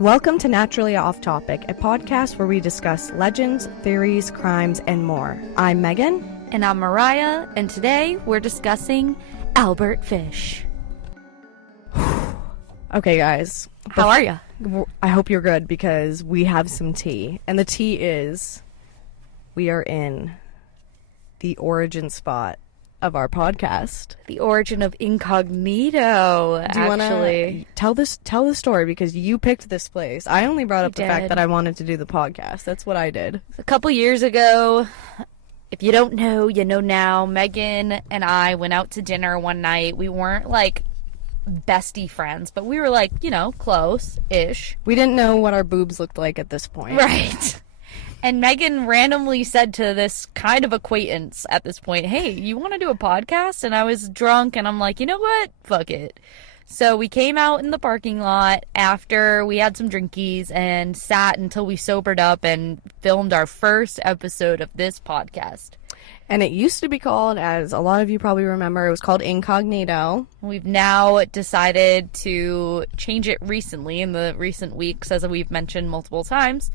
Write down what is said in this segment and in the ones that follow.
Welcome to Naturally Off Topic, a podcast where we discuss legends, theories, crimes, and more. I'm Megan. And I'm Mariah, and today we're discussing Albert Fish. Okay, guys. How are you? I hope you're good because we have some tea. And the tea is we are in the origin spot of our podcast. The origin of Incognito, Do you want to tell the story because you picked this place. I only brought up the fact that I wanted to do the podcast. That's what I did. A couple years ago, if you don't know, you know now, Megan and I went out to dinner one night. We weren't like bestie friends, but we were like, you know, close-ish. We didn't know what our boobs looked like at this point. Right. And Megan randomly said to this kind of acquaintance at this point, hey, you want to do a podcast? And I was drunk, and I'm like, you know what? Fuck it. So we came out in the parking lot after we had some drinkies and sat until we sobered up and filmed our first episode of this podcast. And it used to be called, as a lot of you probably remember, it was called Incognito. We've now decided to change it recently in the recent weeks, as we've mentioned multiple times.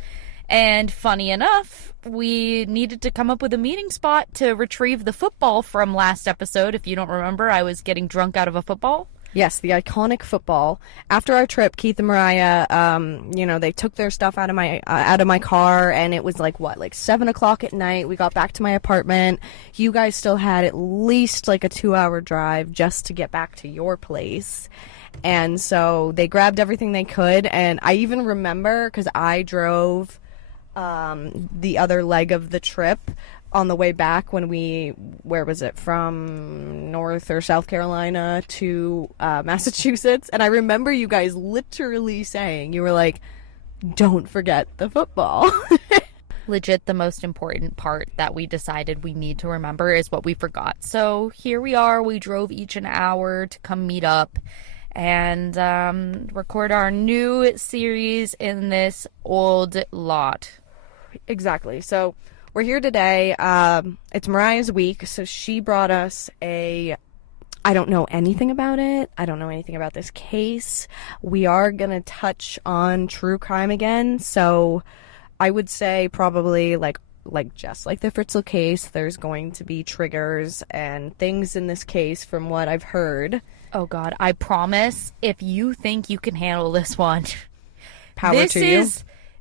And funny enough, we needed to come up with a meeting spot to retrieve the football from last episode. If you don't remember, I was getting drunk out of a football. Yes, the iconic football. After our trip, Keith and Mariah, they took their stuff out of my car, and it was like 7 o'clock at night. We got back to my apartment. You guys still had at least like a 2-hour drive just to get back to your place. And so they grabbed everything they could, and I even remember, because I drove the other leg of the trip on the way back when where was it, from North or South Carolina to Massachusetts, and I remember you guys literally saying, you were like, don't forget the football. Legit, the most important part that we decided we need to remember is what we forgot. So here we are, we drove each an hour to come meet up and record our new series in this old lot. Exactly. So we're here today. It's Mariah's week, so she brought us I don't know anything about it. I don't know anything about this case. We are going to touch on true crime again, so I would say probably like just like the Fritzl case, there's going to be triggers and things in this case from what I've heard. Oh God, I promise, if you think you can handle this one, power to you.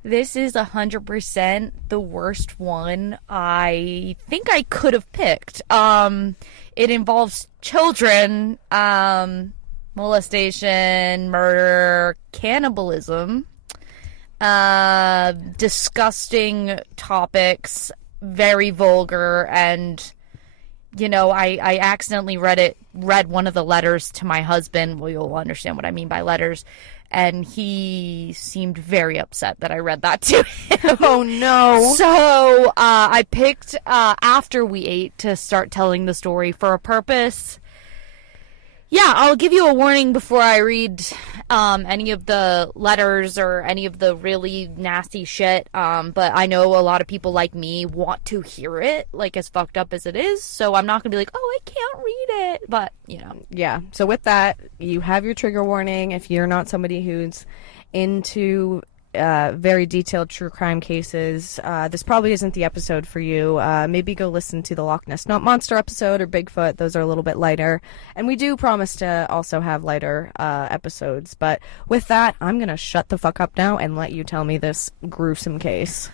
This is 100% the worst one I think I could have picked. It involves children, molestation, murder, cannibalism, disgusting topics, very vulgar, and, you know, I accidentally read one of the letters to my husband. Well, you'll understand what I mean by letters. And he seemed very upset that I read that to him. Oh, no. So I picked, after we ate, to start telling the story for a purpose. Yeah, I'll give you a warning before I read any of the letters or any of the really nasty shit. But I know a lot of people like me want to hear it, like as fucked up as it is. So I'm not going to be like, oh, I can't read it. But, you know. Yeah. So with that, you have your trigger warning. If you're not somebody who's into very detailed true crime cases, this probably isn't the episode for you. Maybe go listen to the Loch Ness Not Monster episode or Bigfoot. Those are a little bit lighter, and we do promise to also have lighter episodes. But with that, I'm gonna shut the fuck up now and let you tell me this gruesome case.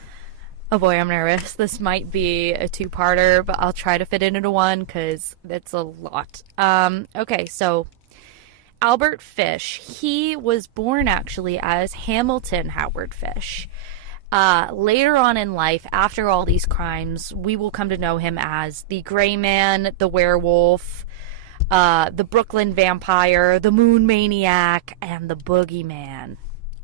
Oh boy, I'm nervous. This might be a two-parter, but I'll try to fit it into one because it's a lot. Okay, so Albert Fish, he was born actually as Hamilton Howard Fish. Later on in life, after all these crimes, we will come to know him as the Gray Man, the Werewolf, the Brooklyn Vampire, the Moon Maniac, and the Boogeyman.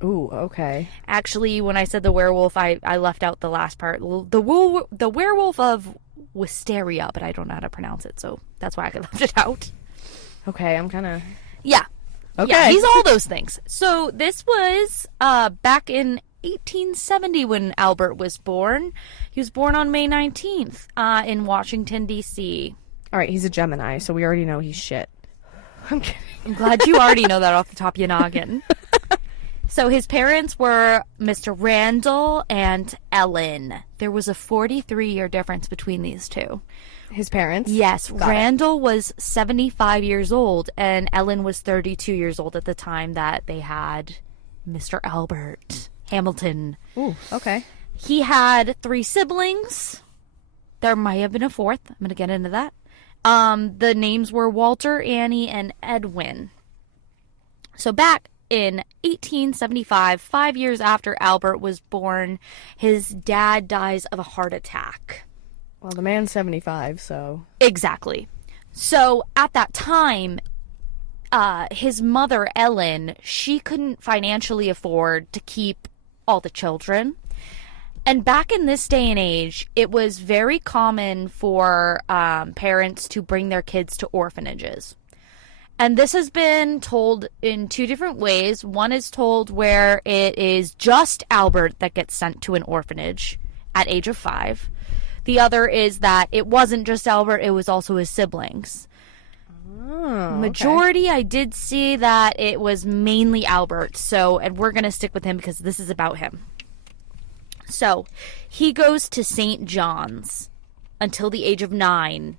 Ooh, okay. Actually, when I said the werewolf, I left out the last part. The Werewolf of Wisteria, but I don't know how to pronounce it, so that's why I left it out. Okay, I'm kind of... Yeah. Okay. Yeah, he's all those things. So this was back in 1870 when Albert was born. He was born on May 19th in Washington, D.C. All right, he's a Gemini, so we already know he's shit. I'm kidding. I'm glad you already know that off the top of your noggin. So his parents were Mr. Randall and Ellen. There was a 43-year difference between these two. His parents? Yes. Got Randall was 75 years old, and Ellen was 32 years old at the time that they had Mr. Albert Hamilton. Ooh, okay. He had 3 siblings. There might have been a 4th. I'm going to get into that. The names were Walter, Annie, and Edwin. So back in 1875, 5 years after Albert was born, his dad dies of a heart attack. Well, the man's 75, so... Exactly. So at that time, his mother, Ellen, she couldn't financially afford to keep all the children. And back in this day and age, it was very common for parents to bring their kids to orphanages. And this has been told in 2 different ways. One is told where it is just Albert that gets sent to an orphanage at age of 5. The other is that it wasn't just Albert, it was also his siblings. Oh, Majority, I did see that it was mainly Albert. So, and we're going to stick with him because this is about him. So, he goes to St. John's until the age of 9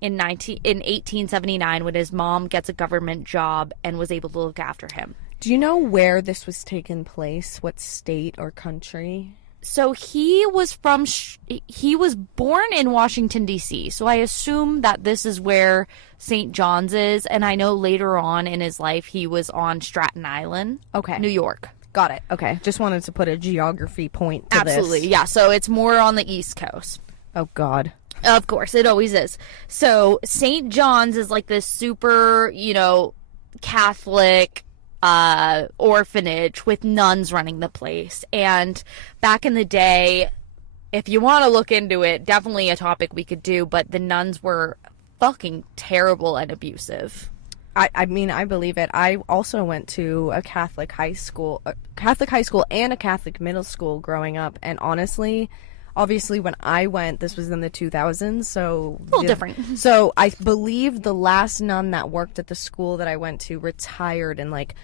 in 1879 when his mom gets a government job and was able to look after him. Do you know where this was taking place? What state or country? So he was born in Washington, D.C., so I assume that this is where St. John's is, and I know later on in his life he was on Staten Island, Okay. New York. Got it. Okay. Just wanted to put a geography point to Absolutely, this. yeah, so it's more on the East Coast. Oh, God. Of course, it always is. So St. John's is like this super, Catholic orphanage with nuns running the place. And back in the day, if you want to look into it, definitely a topic we could do, but the nuns were fucking terrible and abusive. I mean, I believe it. I also went to a Catholic high school and a Catholic middle school growing up, and honestly, obviously when I went, this was in the 2000s, so... A little different. So I believe the last nun that worked at the school that I went to retired in, like,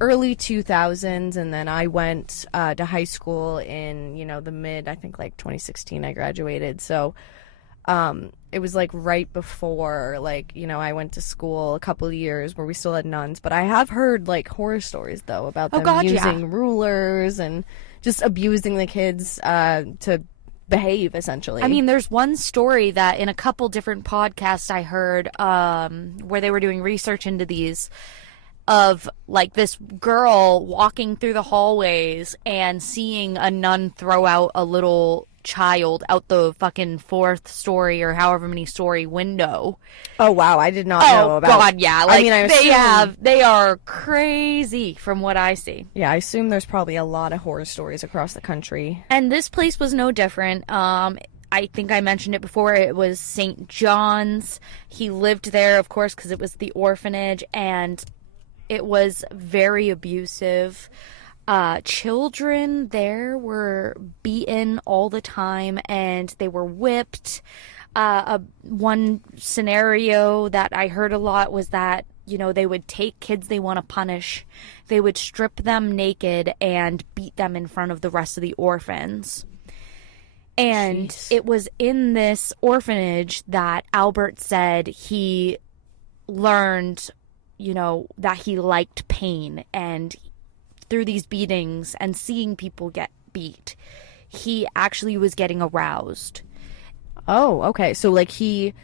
early 2000s, and then I went to high school in, the mid, I think, like, 2016 I graduated, so... it was like right before, like, I went to school a couple of years where we still had nuns, but I have heard like horror stories though about them using rulers and just abusing the kids to behave essentially. I mean, there's one story that in a couple different podcasts I heard where they were doing research into these of like this girl walking through the hallways and seeing a nun throw out a little child out the fucking 4th story or however many story window. Oh wow, I did not know about. Oh god, yeah. Like, I mean, they are crazy from what I see. Yeah, I assume there's probably a lot of horror stories across the country. And this place was no different. I think I mentioned it before. It was St. John's. He lived there, of course, because it was the orphanage, and it was very abusive. Children there were beaten all the time and they were whipped. One scenario that I heard a lot was that, they would take kids they want to punish. They would strip them naked and beat them in front of the rest of the orphans. And Jeez. It was in this orphanage that Albert said he learned, that he liked pain, and through these beatings and seeing people get beat, he actually was getting aroused. Oh, okay. So, like, it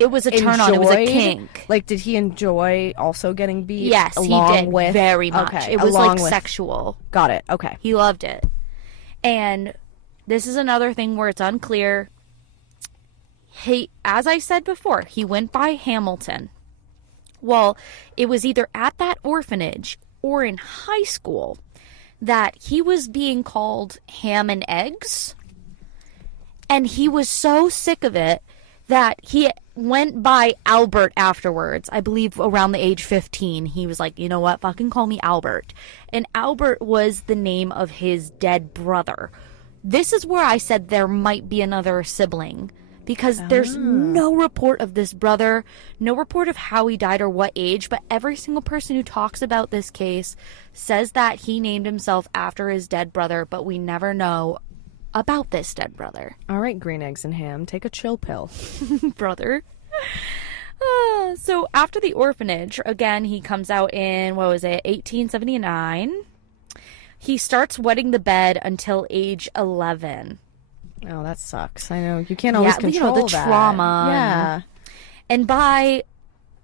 was a turn on. It was a kink. Like, did he enjoy also getting beat? Yes, he did. Very much. Okay, It was, like, sexual. Got it. Okay. He loved it. And this is another thing where it's unclear. As I said before, he went by Hamilton. Well, it was either at that orphanage or in high school that he was being called ham and eggs, and he was so sick of it that he went by Albert afterwards. I believe around the age 15 he was like, you know what, fucking call me Albert. And Albert was the name of his dead brother. This is where I said there might be another sibling because there's no report of this brother, no report of how he died or what age, but every single person who talks about this case says that he named himself after his dead brother, but we never know about this dead brother. All right, green eggs and ham, take a chill pill. Brother. So after the orphanage, again, he comes out in, 1879. He starts wetting the bed until age 11. Oh, that sucks. I know. You can't always control the that. trauma. Yeah. And by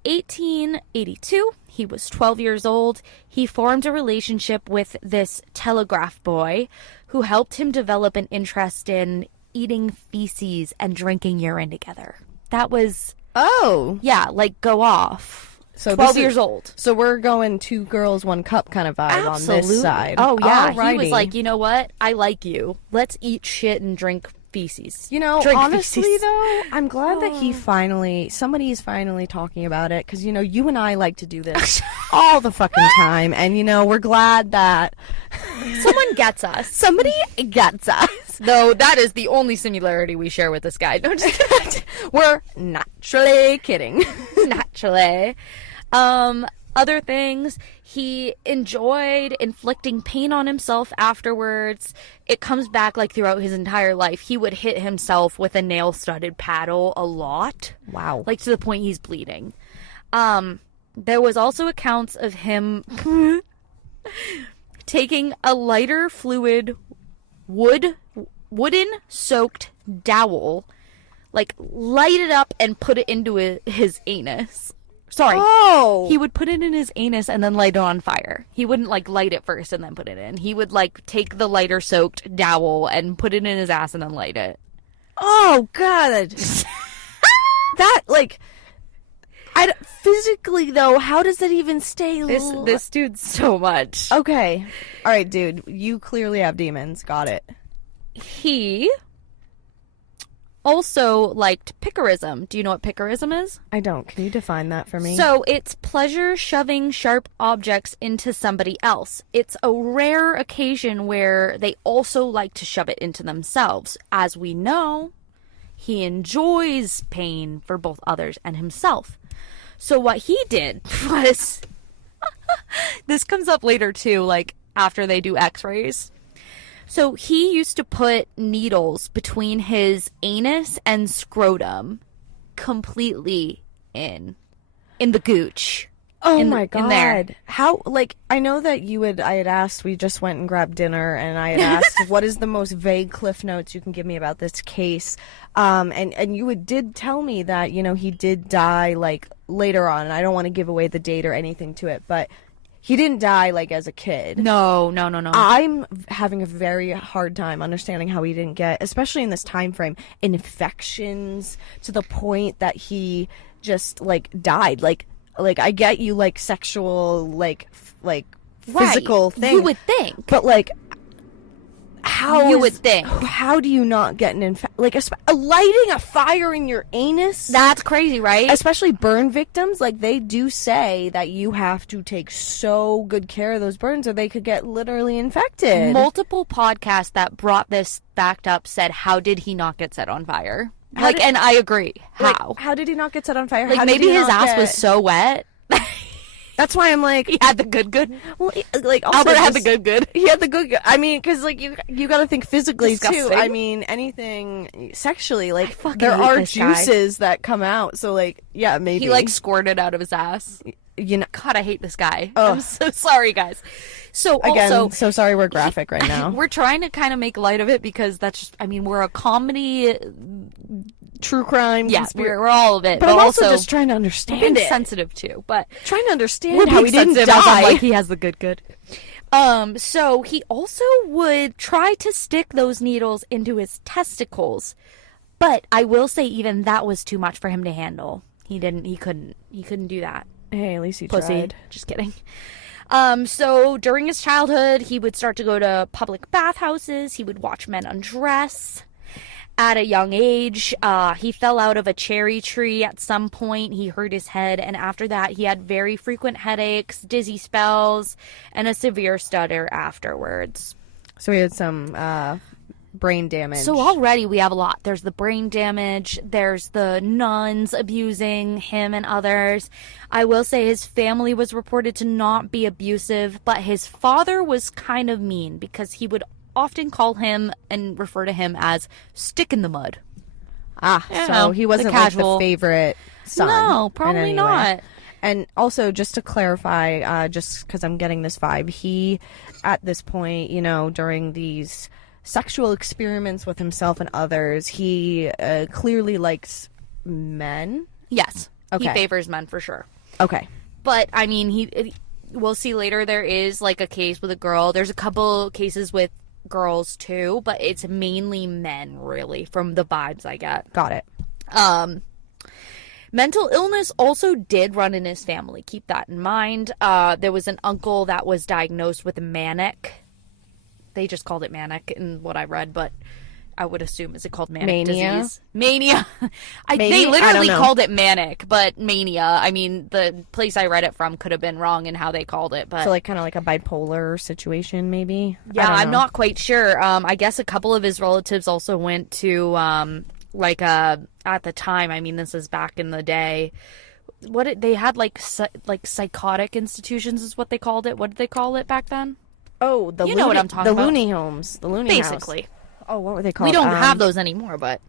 1882, he was 12 years old. He formed a relationship with this telegraph boy who helped him develop an interest in eating feces and drinking urine together. That was... Oh. Yeah, like go off. So 12 years old. So we're going 2 girls, 1 cup kind of vibe Absolutely. on this side. Oh, yeah. Alrighty. He was like, you know what? I like you. Let's eat shit and drink feces. You know, Drink honestly, feces. though, I'm glad that somebody is finally talking about it. Because, you know, you and I like to do this all the fucking time. And, you know, we're glad that Someone gets us. somebody gets us. Though that is the only similarity we share with this guy. No, just We're naturally kidding. naturally. Other things, he enjoyed inflicting pain on himself afterwards. It comes back like throughout his entire life. He would hit himself with a nail-studded paddle a lot. Wow. Like to the point he's bleeding. There was also accounts of him taking a lighter fluid wooden soaked dowel, like light it up and put it into his anus. Sorry. Oh. He would put it in his anus and then light it on fire. He wouldn't like light it first and then put it in. He would like take the lighter soaked dowel and put it in his ass and then light it. Oh, God. That, like... physically, though, how does that even stay? This dude's so much. Okay. All right, dude. You clearly have demons. Got it. He also liked picarism. Do you know what picarism is? I don't. Can you define that for me? So it's pleasure shoving sharp objects into somebody else. It's a rare occasion where they also like to shove it into themselves. As we know, he enjoys pain for both others and himself. So what he did was, this comes up later too, like after they do x-rays. So he used to put needles between his anus and scrotum completely in the gooch. Oh my God. In there. How, like, I know that I had asked, we just went and grabbed dinner, and I had asked, what is the most vague cliff notes you can give me about this case? And you did tell me that, you know, he did die, like, later on, and I don't want to give away the date or anything to it, but he didn't die, like, as a kid. No. I'm having a very hard time understanding how he didn't get, especially in this time frame, infections to the point that he just, like, died. Like I get you, like, sexual, like physical thing. You would think. But, like, how do you not get an infection? Like, lighting a fire in your anus? That's crazy, right? Especially burn victims, like, they do say that you have to take so good care of those burns or they could get literally infected. Multiple podcasts that brought this backed up said, how did he not get set on fire? And I agree. How? Like, how did he not get set on fire? Like, maybe his ass was so wet. That's why I'm like... He had the good. Well, like, also Albert had the good. He had the good. I mean, because, like, you got to think physically, Disgusting. too. I mean, anything sexually, like, fucking there hate are this guy. juices that come out. So, like, yeah, maybe. He, like, squirted out of his ass. You know, God, I hate this guy. Ugh. I'm so sorry, guys. So, again, also... so sorry we're graphic right now. We're trying to kind of make light of it because that's just... I mean, we're a comedy... True crime. Yeah, we're all of it. But I'm also just trying to understand being it. sensitive, too. But Trying to understand we're how he didn't die. Like, he has the good. So he also would try to stick those needles into his testicles. But I will say even that was too much for him to handle. He couldn't do that. Hey, at least he Pussy. tried. Just kidding. So during his childhood, he would start to go to public bathhouses. He would watch men undress. At a young age, he fell out of a cherry tree at some point. He hurt his head, and after that, he had very frequent headaches, dizzy spells, and a severe stutter afterwards. So he had some brain damage. So already we have a lot. There's the brain damage. There's the nuns abusing him and others. I will say his family was reported to not be abusive, but his father was kind of mean because he would often call him and refer to him as stick in the mud. So he wasn't like the favorite son. No, probably not. And also, just to clarify, just because I'm getting this vibe, he, at this point, you know, during these sexual experiments with himself and others, he clearly likes men. Yes. Okay. He favors men for sure. Okay. But, I mean, we'll see later there is, like, a case with a girl. There's a couple cases with girls, too, but it's mainly men, really, from the vibes I get. Got it. Mental illness also did run in his family. Keep that in mind. There was an uncle that was diagnosed with manic. They just called it manic in what I read, but I would assume, is it called manic disease? Mania. They literally called it manic, but mania. I mean, the place I read it from could have been wrong in how they called it. But so, like, kind of like a bipolar situation, maybe? Yeah, I'm not quite sure. I guess a couple of his relatives also went to... at the time, I mean, this is back in the day, they had like psychotic institutions is what they called it. What did they call it back then? Oh, you know what I'm talking about. The loony homes. The loony basically. House. Oh, what were they called? We don't have those anymore, but...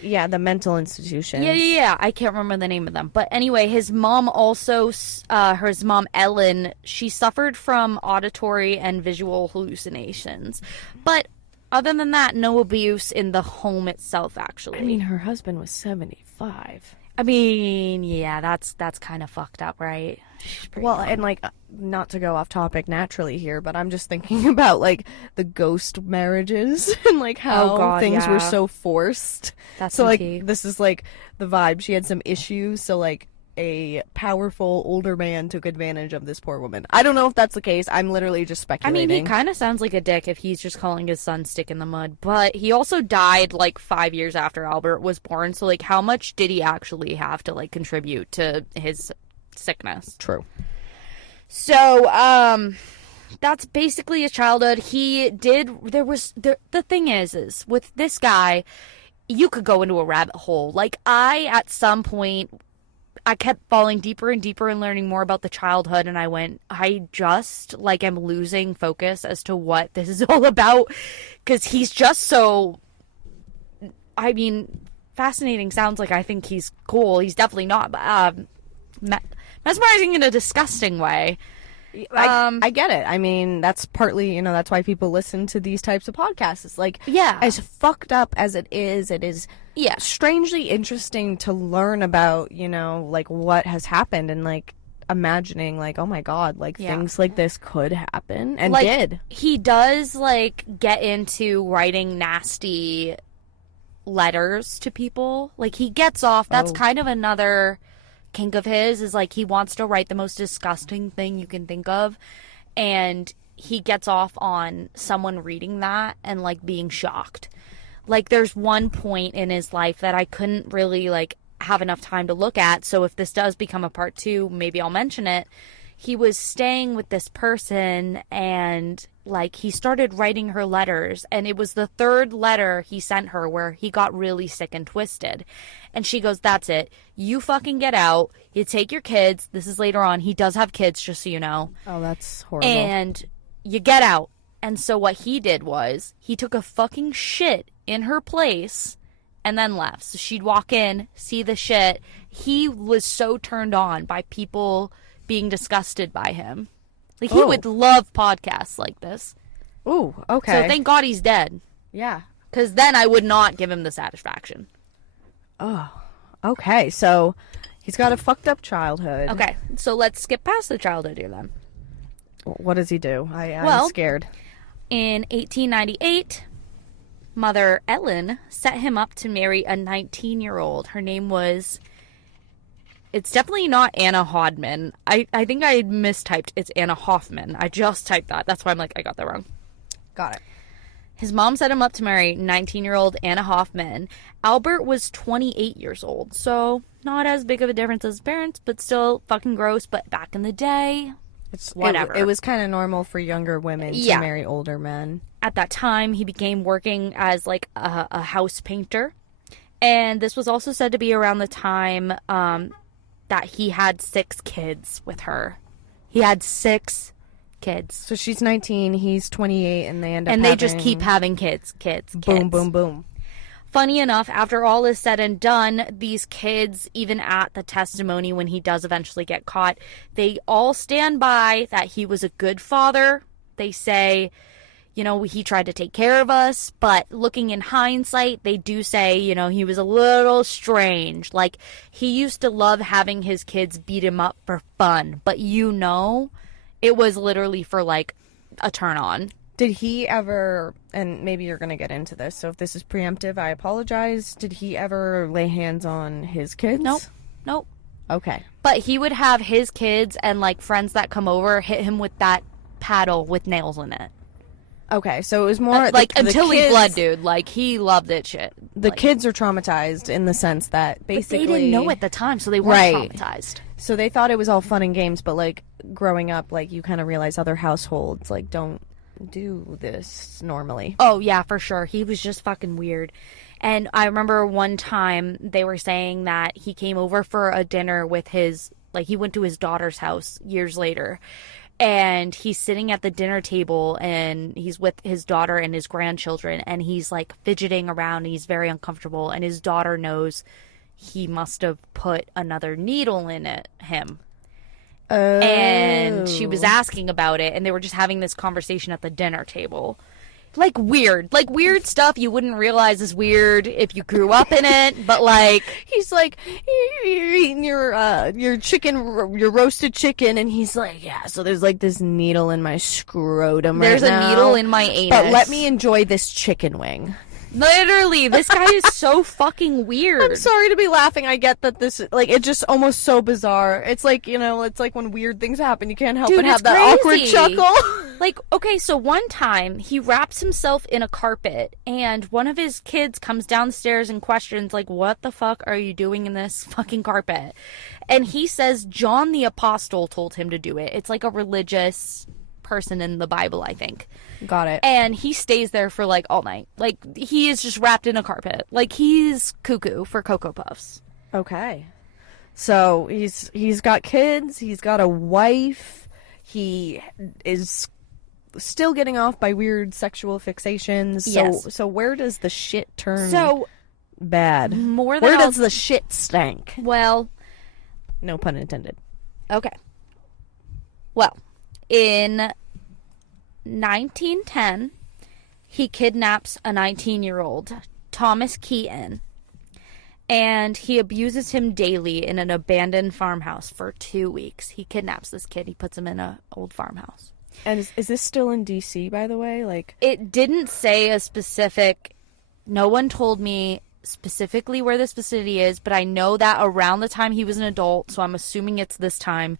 Yeah, the mental institutions. Yeah. I can't remember the name of them. But anyway, his mom also, his mom Ellen, she suffered from auditory and visual hallucinations. But... other than that, no abuse in the home itself, actually. I mean, her husband was 75. I mean, yeah, that's kind of fucked up, right? Well, young. And, like, not to go off topic naturally here, but I'm just thinking about, like, the ghost marriages and, like, how things were so forced. That's so, like, this is, like, the vibe. She had some issues, so, like, a powerful older man took advantage of this poor woman. I don't know if that's the case. I'm literally just speculating. I mean, he kind of sounds like a dick if he's just calling his son stick in the mud, but he also died like 5 years after Albert was born, so like how much did he actually have to like contribute to his sickness? True. So, that's basically his childhood. The thing is with this guy, you could go into a rabbit hole. Like, at some point, I kept falling deeper and deeper and learning more about the childhood, and I just, like, am losing focus as to what this is all about, because he's just so, I mean, fascinating sounds like I think he's cool. He's definitely not, but, mesmerizing in a disgusting way. I get it. I mean, that's partly, that's why people listen to these types of podcasts. It's like, as fucked up as it is strangely interesting to learn about, like, what has happened and, like, imagining, like, oh my god, like, things like this could happen and like, did. He does, like, get into writing nasty letters to people. Like, he gets off. That's kind of another kink of his, is like he wants to write the most disgusting thing you can think of, and he gets off on someone reading that and like being shocked. Like, there's one point in his life that I couldn't really like have enough time to look at, so if this does become a part 2, maybe I'll mention it. He was staying with this person, and like he started writing her letters, and it was the 3rd letter he sent her where he got really sick and twisted. And she goes, that's it. You fucking get out. You take your kids. This is later on. He does have kids, just so you know. Oh, that's horrible. And you get out. And so what he did was he took a fucking shit in her place and then left. So she'd walk in, see the shit. He was so turned on by people being disgusted by him. Like, he would love podcasts like this. Ooh, okay. So thank God he's dead. Yeah. Because then I would not give him the satisfaction. Oh, okay. So he's got a fucked up childhood. Okay, so let's skip past the childhood here then. What does he do? I'm scared. In 1898, Mother Ellen set him up to marry a 19-year-old. Her name was... It's definitely not Anna Hodman. I think I mistyped. It's Anna Hoffman. I just typed that. That's why I'm like, I got that wrong. Got it. His mom set him up to marry 19-year-old Anna Hoffman. Albert was 28 years old, so not as big of a difference as his parents, but still fucking gross. But back in the day, whatever. It was kind of normal for younger women to marry older men. At that time, he began working as like a house painter. And this was also said to be around the time that he had 6 kids with her. He had 6 kids. So she's 19, he's 28, and they end up and they just keep having kids. Boom, boom, boom. Funny enough, after all is said and done, these kids, even at the testimony when he does eventually get caught, they all stand by that he was a good father. They say, you know, he tried to take care of us, but looking in hindsight, they do say, you know, he was a little strange. Like, he used to love having his kids beat him up for fun, but you know, it was literally for, like, a turn on. Did he ever, and maybe you're going to get into this, so if this is preemptive, I apologize. Did he ever lay hands on his kids? Nope. Okay. But he would have his kids and, like, friends that come over hit him with that paddle with nails in it. Okay, so it was more... until he bled, dude. Like, he loved it shit. The kids are traumatized in the sense that basically... But they didn't know at the time, so they weren't traumatized. So they thought it was all fun and games, but, like, growing up, like, you kind of realize other households, like, don't do this normally. Oh, yeah, for sure. He was just fucking weird. And I remember one time they were saying that he came over for a dinner with his... Like, he went to his daughter's house years later. And he's sitting at the dinner table and he's with his daughter and his grandchildren and he's like fidgeting around and he's very uncomfortable and his daughter knows he must have put another needle in him. Oh. And she was asking about it and they were just having this conversation at the dinner table. Like weird stuff you wouldn't realize is weird if you grew up in it, but like he's like, you're eating your chicken, your roasted chicken, and he's like, yeah, so there's like this needle in my scrotum right now. There's a needle in my anus. But let me enjoy this chicken wing. Literally, this guy is so fucking weird. I'm sorry to be laughing. I get that this, like, it's just almost so bizarre. It's like, you know, it's like when weird things happen, you can't help but have that awkward chuckle. Like, okay, so one time he wraps himself in a carpet and one of his kids comes downstairs and questions, like, what the fuck are you doing in this fucking carpet? And he says John the Apostle told him to do it. It's like a religious person in the Bible, I think. Got it. And he stays there for like all night. Like, he is just wrapped in a carpet. Like, he's cuckoo for Cocoa Puffs. Okay. So he's got kids, he's got a wife, he is still getting off by weird sexual fixations. Yes. So where does the shit turn bad? More than where does the shit stank? Well, no pun intended. Okay. Well, in 1910, he kidnaps a 19-year-old, Thomas Keaton, and he abuses him daily in an abandoned farmhouse for 2 weeks. He kidnaps this kid. He puts him in an old farmhouse. And is this still in D.C., by the way? Like, it didn't say a specific... No one told me specifically where this vicinity is, but I know that around the time he was an adult, so I'm assuming it's this time,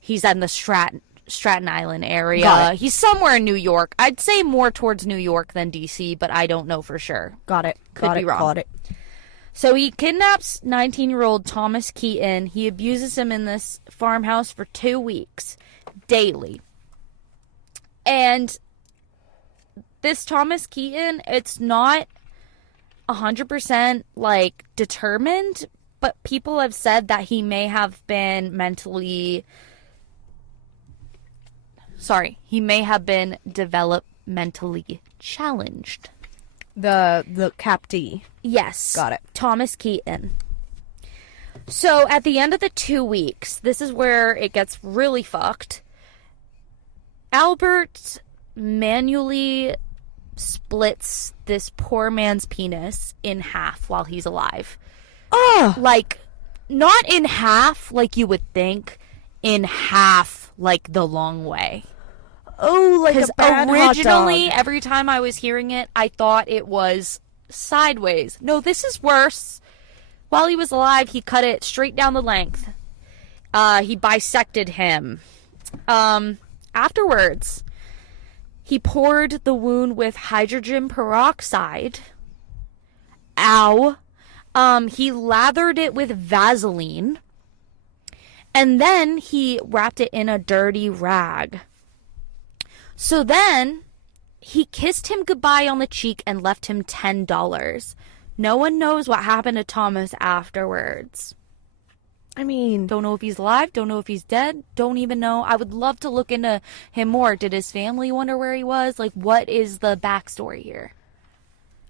he's in the Staten Island area. He's somewhere in New York. I'd say more towards New York than D.C., but I don't know for sure. Got it. Could be wrong. Got it. So he kidnaps 19-year-old Thomas Keaton. He abuses him in this farmhouse for 2 weeks, daily. And this Thomas Keaton, it's not 100% like determined, but people have said that he may have been developmentally challenged. The captee. Yes. Got it. Thomas Keaton. So at the end of the 2 weeks, this is where it gets really fucked. Albert manually splits this poor man's penis in half while he's alive. Oh! Like, not in half like you would think, in half like the long way. Oh, like a bad originally, hot dog. every time I was hearing it, I thought it was sideways. No, this is worse. While he was alive, he cut it straight down the length. He bisected him. Afterwards, he poured the wound with hydrogen peroxide. Ow. He lathered it with Vaseline. And then he wrapped it in a dirty rag. So then he kissed him goodbye on the cheek and left him $10. No one knows what happened to Thomas afterwards. I mean, Don't know if he's alive, don't know if he's dead, don't even know. I would love to look into him more. Did his family wonder where he was? Like, what is the backstory here?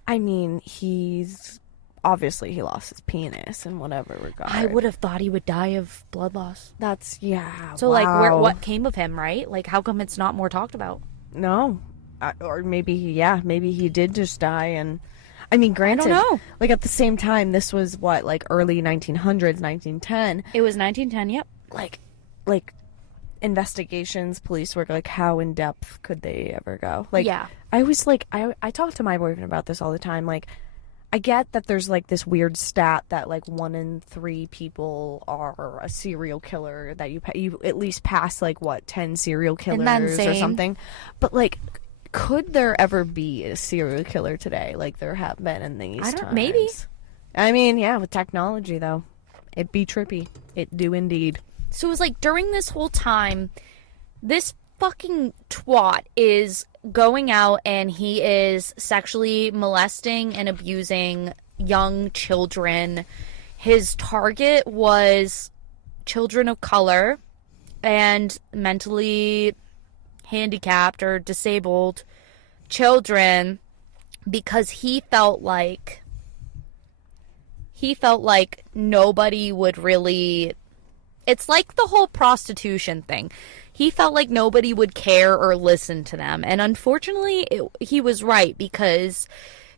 I mean, he's obviously he lost his penis in whatever regard. I would have thought he would die of blood loss. That's yeah. So, wow. like, what came of him, right? Like, how come it's not more talked about? No, or maybe maybe he did just die. And I mean, granted, I don't know. Like at the same time, this was what, like early 1900s, 1910. It was 1910. Yep. Like investigations, police work. Like, how in depth could they ever go? Like, Yeah. I always I talk to my boyfriend about this all the time. Like, I get that there's like this weird stat that like 1 in 3 people are a serial killer, that you at least pass like what 10 serial killers or something. But like, could there ever be a serial killer today like there have been in these times? Maybe. I mean, yeah, with technology though, it'd be trippy. It do indeed. So it was like during this whole time, this fucking twat is going out and he is sexually molesting and abusing young children. His target was children of color and mentally handicapped or disabled children, because he felt like nobody would really... It's like the whole prostitution thing. He felt like nobody would care or listen to them. And unfortunately, he was right, because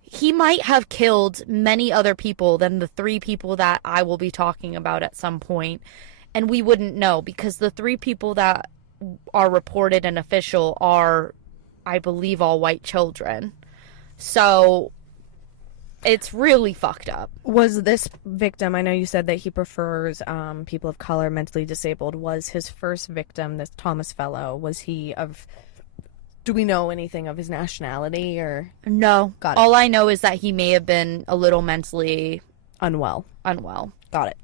he might have killed many other people than the 3 people that I will be talking about at some point. And we wouldn't know, because the 3 people that are reported and official are, I believe, all white children. So it's really fucked up. Was this victim, I know you said that he prefers people of color, mentally disabled, was his first victim, this Thomas fellow, was he of, do we know anything of his nationality or? No. Got it. All I know is that he may have been a little mentally unwell. Got it.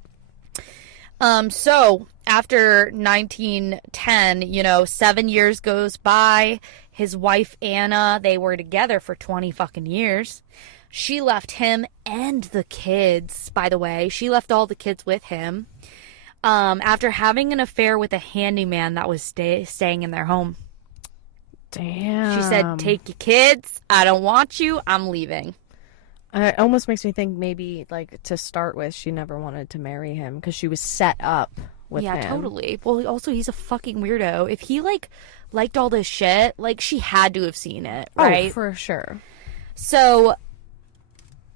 So after 1910, 7 years goes by. His wife, Anna, they were together for 20 fucking years. She left him and the kids, by the way. She left all the kids with him after having an affair with a handyman that was staying in their home. Damn. She said, take your kids. I don't want you. I'm leaving. It almost makes me think maybe, like, to start with, she never wanted to marry him because she was set up with him. Yeah, totally. Well, also, he's a fucking weirdo. If he, like, liked all this shit, like, she had to have seen it, right? Oh, for sure. So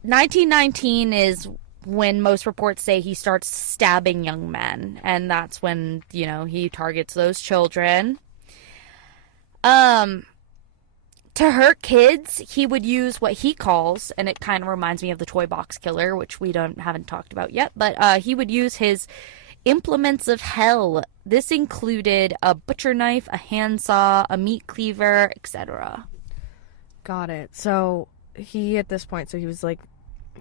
1919 is when most reports say he starts stabbing young men, and that's when, he targets those children. To hurt kids, he would use what he calls, and it kind of reminds me of the toy box killer, which we haven't talked about yet, but he would use his implements of hell. This included a butcher knife, a handsaw, a meat cleaver, etc. Got it. So he, at this point, he was like,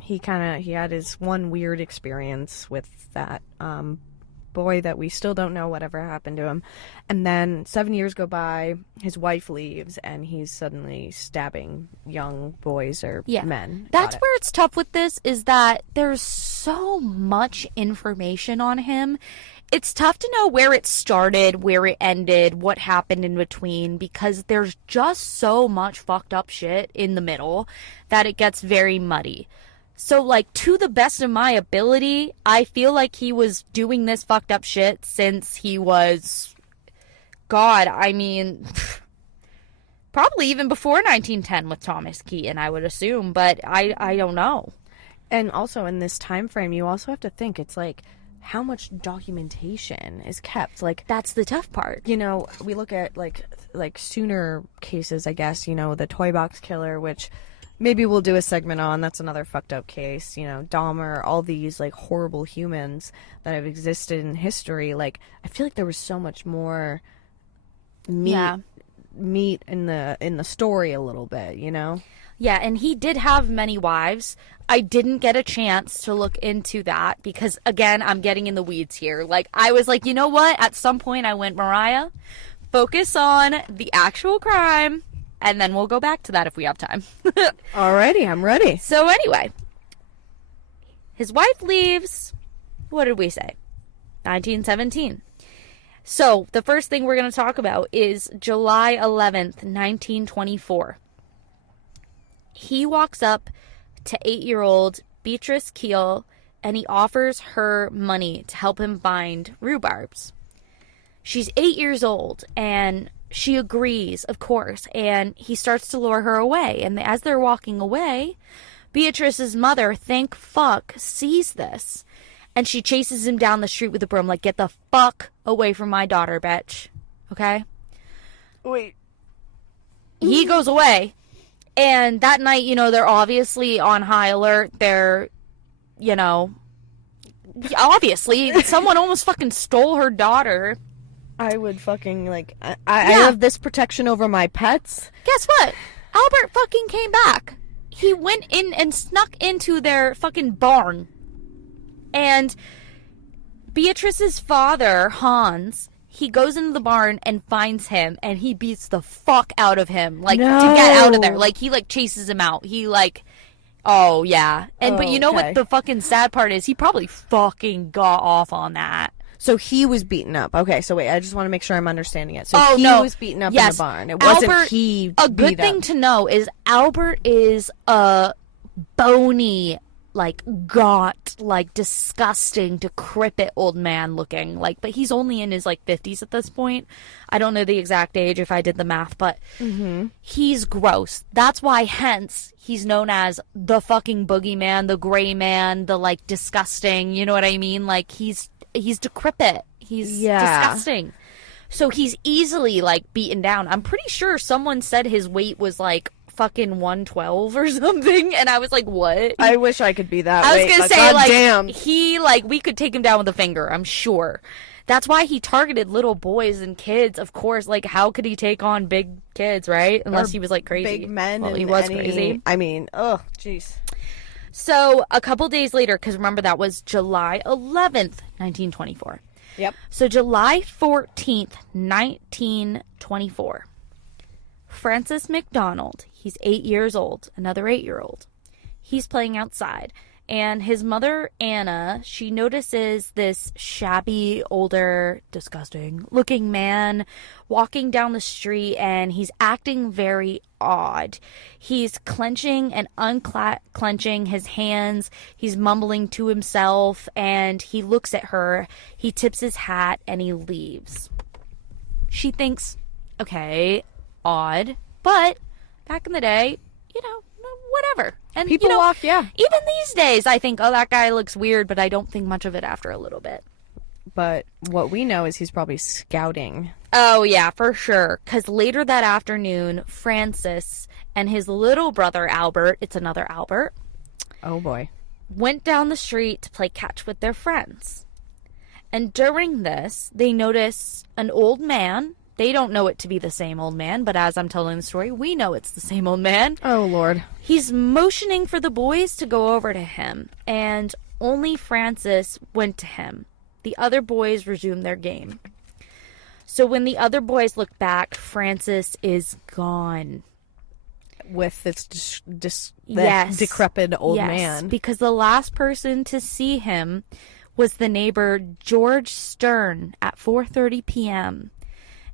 he had his one weird experience with that boy that we still don't know whatever happened to him. And then 7 years go by, his wife leaves, and he's suddenly stabbing young boys or men. That's where it's tough with this, is that there's so much information on him. It's tough to know where it started, where it ended, what happened in between, because there's just so much fucked up shit in the middle that it gets very muddy. So, like, to the best of my ability, I feel like he was doing this fucked up shit since he was, probably even before 1910 with Thomas Keaton, I would assume, but I don't know. And also, in this time frame, you also have to think, it's like, how much documentation is kept? Like, that's the tough part. We look at, like sooner cases, I guess, the toy box killer, which... maybe we'll do a segment on. That's another fucked up case. Dahmer, all these, like, horrible humans that have existed in history. Like, I feel like there was so much more meat meat in the story a little bit, you know? Yeah, and he did have many wives. I didn't get a chance to look into that because, again, I'm getting in the weeds here. Like, I was like, you know what? At some point, I went, Mariah, focus on the actual crime, and then we'll go back to that if we have time. Alrighty, I'm ready. So, anyway, his wife leaves, what did we say? 1917. So, the first thing we're going to talk about is July 11th, 1924. He walks up to 8-year-old Beatrice Keel, and he offers her money to help him bind rhubarbs. She's 8 years old, and she agrees, of course, and he starts to lure her away. And as they're walking away, Beatrice's mother, thank fuck, sees this. And she chases him down the street with a broom, like, get the fuck away from my daughter, bitch. Okay? Wait. He goes away. And that night, you know, they're obviously on high alert. They're, you know, obviously, someone almost fucking stole her daughter. I would fucking, like, I have this protection over my pets. Guess what? Albert fucking came back. He went in and snuck into their fucking barn. And Beatrice's father, Hans, he goes into the barn and finds him, and he beats the fuck out of him, like, to get out of there. Like, he, like, chases him out. He, like, oh, yeah. And, but you know what the fucking sad part is? He probably fucking got off on that. So he was beaten up. Okay, so wait, I just want to make sure I'm understanding it. So he was beaten up in the barn. It wasn't Albert, he a good thing to know is Albert is a bony, like, gaunt, like, disgusting, decrepit old man looking. Like, but he's only in his, like, 50s at this point. I don't know the exact age if I did the math, but he's gross. That's why, hence, he's known as the fucking boogeyman, the gray man, the, like, disgusting, you know what I mean? Like, he's decrepit. He's disgusting. So he's easily, like, beaten down. I'm pretty sure someone said his weight was, like, fucking 112 or something, and I was like, what? I wish I could be that I weight. was gonna say, God like, damn. he, like, we could take him down with a finger, I'm sure. That's why he targeted little boys and kids, of course. Like, how could he take on big kids, right? Unless he was, like, crazy. Big men. Well, and he was crazy. I mean, oh, jeez. So, a couple days later, because remember, that was July 11th, 1924. Yep. So, July 14th, 1924. Francis McDonald, he's 8 years old, another 8-year-old. He's playing outside, and his mother, Anna, she notices this shabby, older, disgusting-looking man walking down the street, and he's acting very odd. He's clenching and unclenching his hands. He's mumbling to himself, and he looks at her. He tips his hat, and he leaves. She thinks, okay, odd, but back in the day, you know, whatever. And people walk, yeah. Even these days, I think, oh, that guy looks weird, but I don't think much of it after a little bit. But what we know is he's probably scouting. Oh, yeah, for sure. Because later that afternoon, Francis and his little brother, Albert, it's another Albert. Oh, boy. Went down the street to play catch with their friends. And during this, they notice an old man. They don't know it to be the same old man, but as I'm telling the story, we know it's the same old man. Oh, Lord. He's motioning for the boys to go over to him, and only Francis went to him. The other boys resumed their game. So when the other boys look back, Francis is gone. With this decrepit old man. Because the last person to see him was the neighbor George Stern at 4:30 p.m.,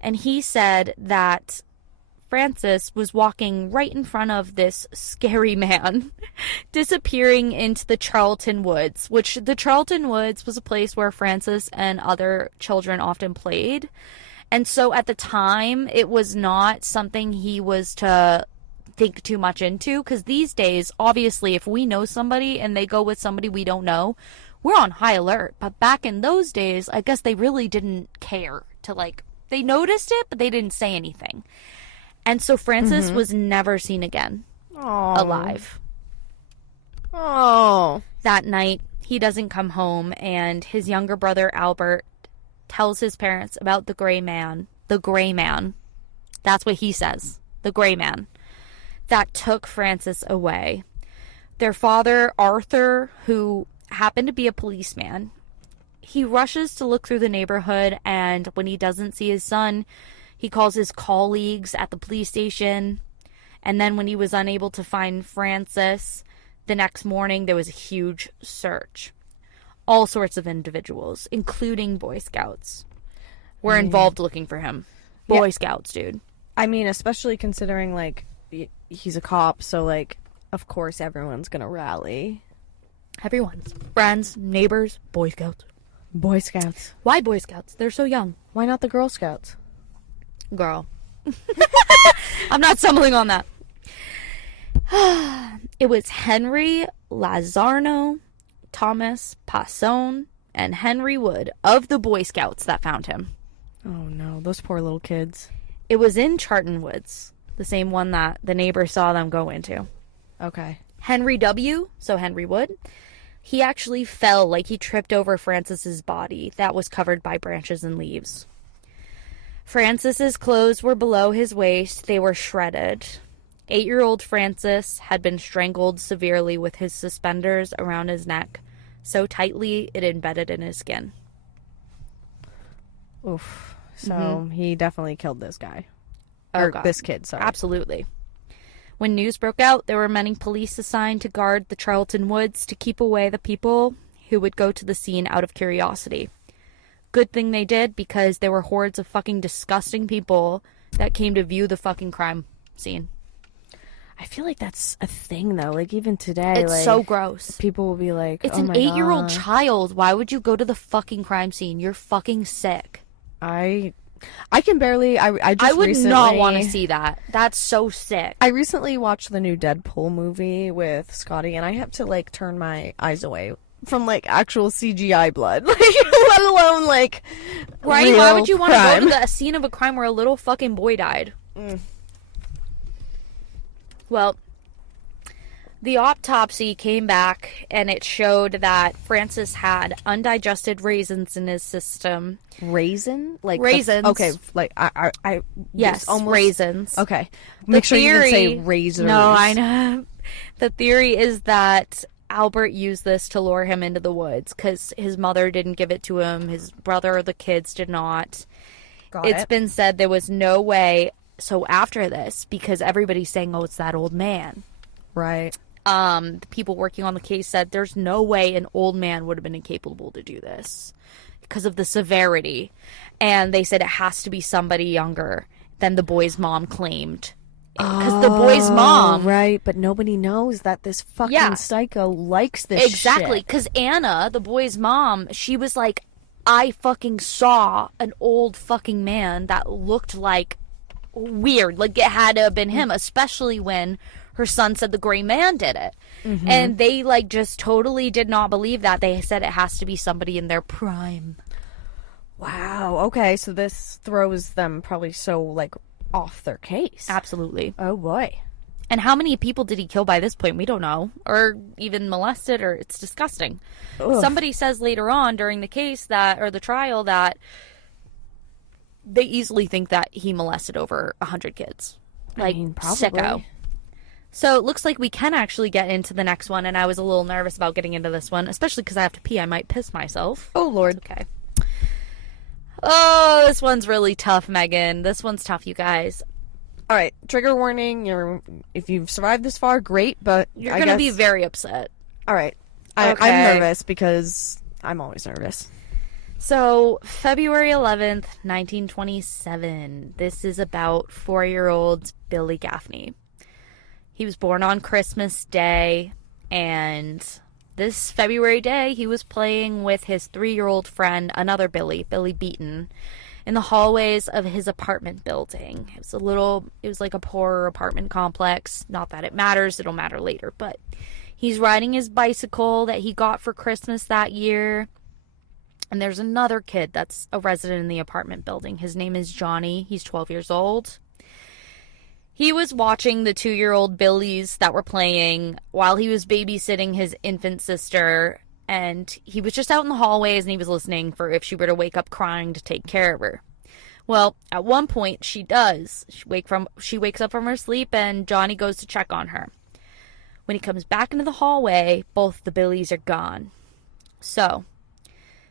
and he said that Francis was walking right in front of this scary man, disappearing into the Charlton Woods, which the Charlton Woods was a place where Francis and other children often played. And so at the time, it was not something he was to think too much into, because these days, obviously, if we know somebody and they go with somebody we don't know, we're on high alert. But back in those days, I guess they really didn't care to, like, they noticed it, but they didn't say anything. And so Francis was never seen again. Alive. Oh. That night, he doesn't come home, and his younger brother, Albert, tells his parents about the gray man. The gray man. That's what he says. The gray man that took Frances away. Their father, Arthur, who happened to be a policeman, he rushes to look through the neighborhood, and when he doesn't see his son, he calls his colleagues at the police station. And then when he was unable to find Frances, the next morning there was a huge search. All sorts of individuals, including Boy Scouts, were involved looking for him. Boy Scouts, dude. I mean, especially considering, like, he's a cop, so, like, of course everyone's gonna rally. Everyone's friends, neighbors, Boy Scouts. Boy Scouts. Why Boy Scouts? They're so young. Why not the Girl Scouts? Girl. I'm not stumbling on that. It was Henry Lazarno, Thomas Passon, and Henry Wood of the Boy Scouts that found him. Oh no, those poor little kids. It was in Charlton Woods, the same one that the neighbor saw them go into. Okay. Henry W., so Henry Wood, he actually fell, like he tripped over Frances's body that was covered by branches and leaves. Frances's clothes were below his waist. They were shredded. 8-year-old Frances had been strangled severely with his suspenders around his neck, so tightly it embedded in his skin. Oof. So he definitely killed this guy. Oh, Or God. this kid, sorry. Absolutely. When news broke out, there were many police assigned to guard the Charlton Woods to keep away the people who would go to the scene out of curiosity. Good thing they did, because there were hordes of fucking disgusting people that came to view the fucking crime scene. I feel like that's a thing, though. Like, even today, It's like, so gross. people will be like, It's oh an my 8-year-old God. child. Why would you go to the fucking crime scene? You're fucking sick. I can barely. I just I would recently, not want to see that. That's so sick. I recently watched the new Deadpool movie with Scotty, and I have to, like, turn my eyes away from, like, actual CGI blood, like, let alone, like, Right? real Why would you want to go crime. to the scene of a crime where a little fucking boy died? Well, the autopsy came back, and it showed that Frances had undigested raisins in his system. Raisin, like Raisins. okay, like I Yes, almost raisins. Okay, make sure you didn't say theory- razors. No, I know. The theory is that Albert used this to lure him into the woods because his mother didn't give it to him. His brother or the kids did not. It's been said there was no way. So after this, because everybody's saying, oh, it's that old man. right. The people working on the case said there's no way an old man would have been incapable to do this because of the severity. And they said it has to be somebody younger than the boy's mom claimed. Because the boy's mom... right, but nobody knows that this fucking psycho likes this Exactly, shit. because Anna, the boy's mom, she was like, I fucking saw an old fucking man that looked like weird. Like, it had to have been him, especially when her son said the gray man did it. And they, like, just totally did not believe that. They said it has to be somebody in their prime. Wow. Okay, so this throws them probably so, like, off their case. Absolutely. Oh boy. And how many people did he kill by this point? We don't know. Or even molested, or it's disgusting. Ugh. Somebody says later on during the case that, or the trial, that they easily think that he molested over 100 kids. Like, I mean, sicko. probably. So it looks like we can actually get into the next one, and I was a little nervous about getting into this one, especially because I have to pee. I might piss myself. Oh lord. Okay. Oh, this one's really tough, Megan. This one's tough, you guys. All right, trigger warning. If you've survived this far, great, but You're going to be very upset. All right. Okay. I'm nervous because I'm always nervous. So, February 11th, 1927. This is about 4-year-old Billy Gaffney. He was born on Christmas Day, and this February day, he was playing with his 3-year-old friend, another Billy Beaton, in the hallways of his apartment building. It was like a poor apartment complex. Not that it matters, it'll matter later, but he's riding his bicycle that he got for Christmas that year. And there's another kid that's a resident in the apartment building. His name is Johnny. He's 12 years old. He was watching the 2-year-old Billies that were playing while he was babysitting his infant sister. And he was just out in the hallways and he was listening for if she were to wake up crying to take care of her. Well, at one point she does. She wakes up from her sleep and Johnny goes to check on her. When he comes back into the hallway, both the Billies are gone. So,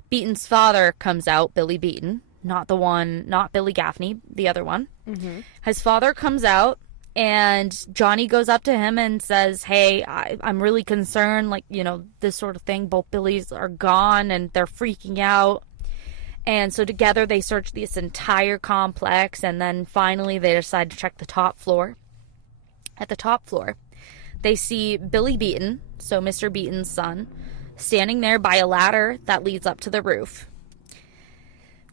Beaton's father comes out, Billy Beaton, not Billy Gaffney, the other one. Mm-hmm. His father comes out and Johnny goes up to him and says, hey, I'm really concerned, like, you know, this sort of thing. Both Billies are gone and they're freaking out. And so together they search this entire complex, and then finally they decide to check the top floor. At the top floor, they see Billy Beaton, so Mr. Beaton's son, standing there by a ladder that leads up to the roof.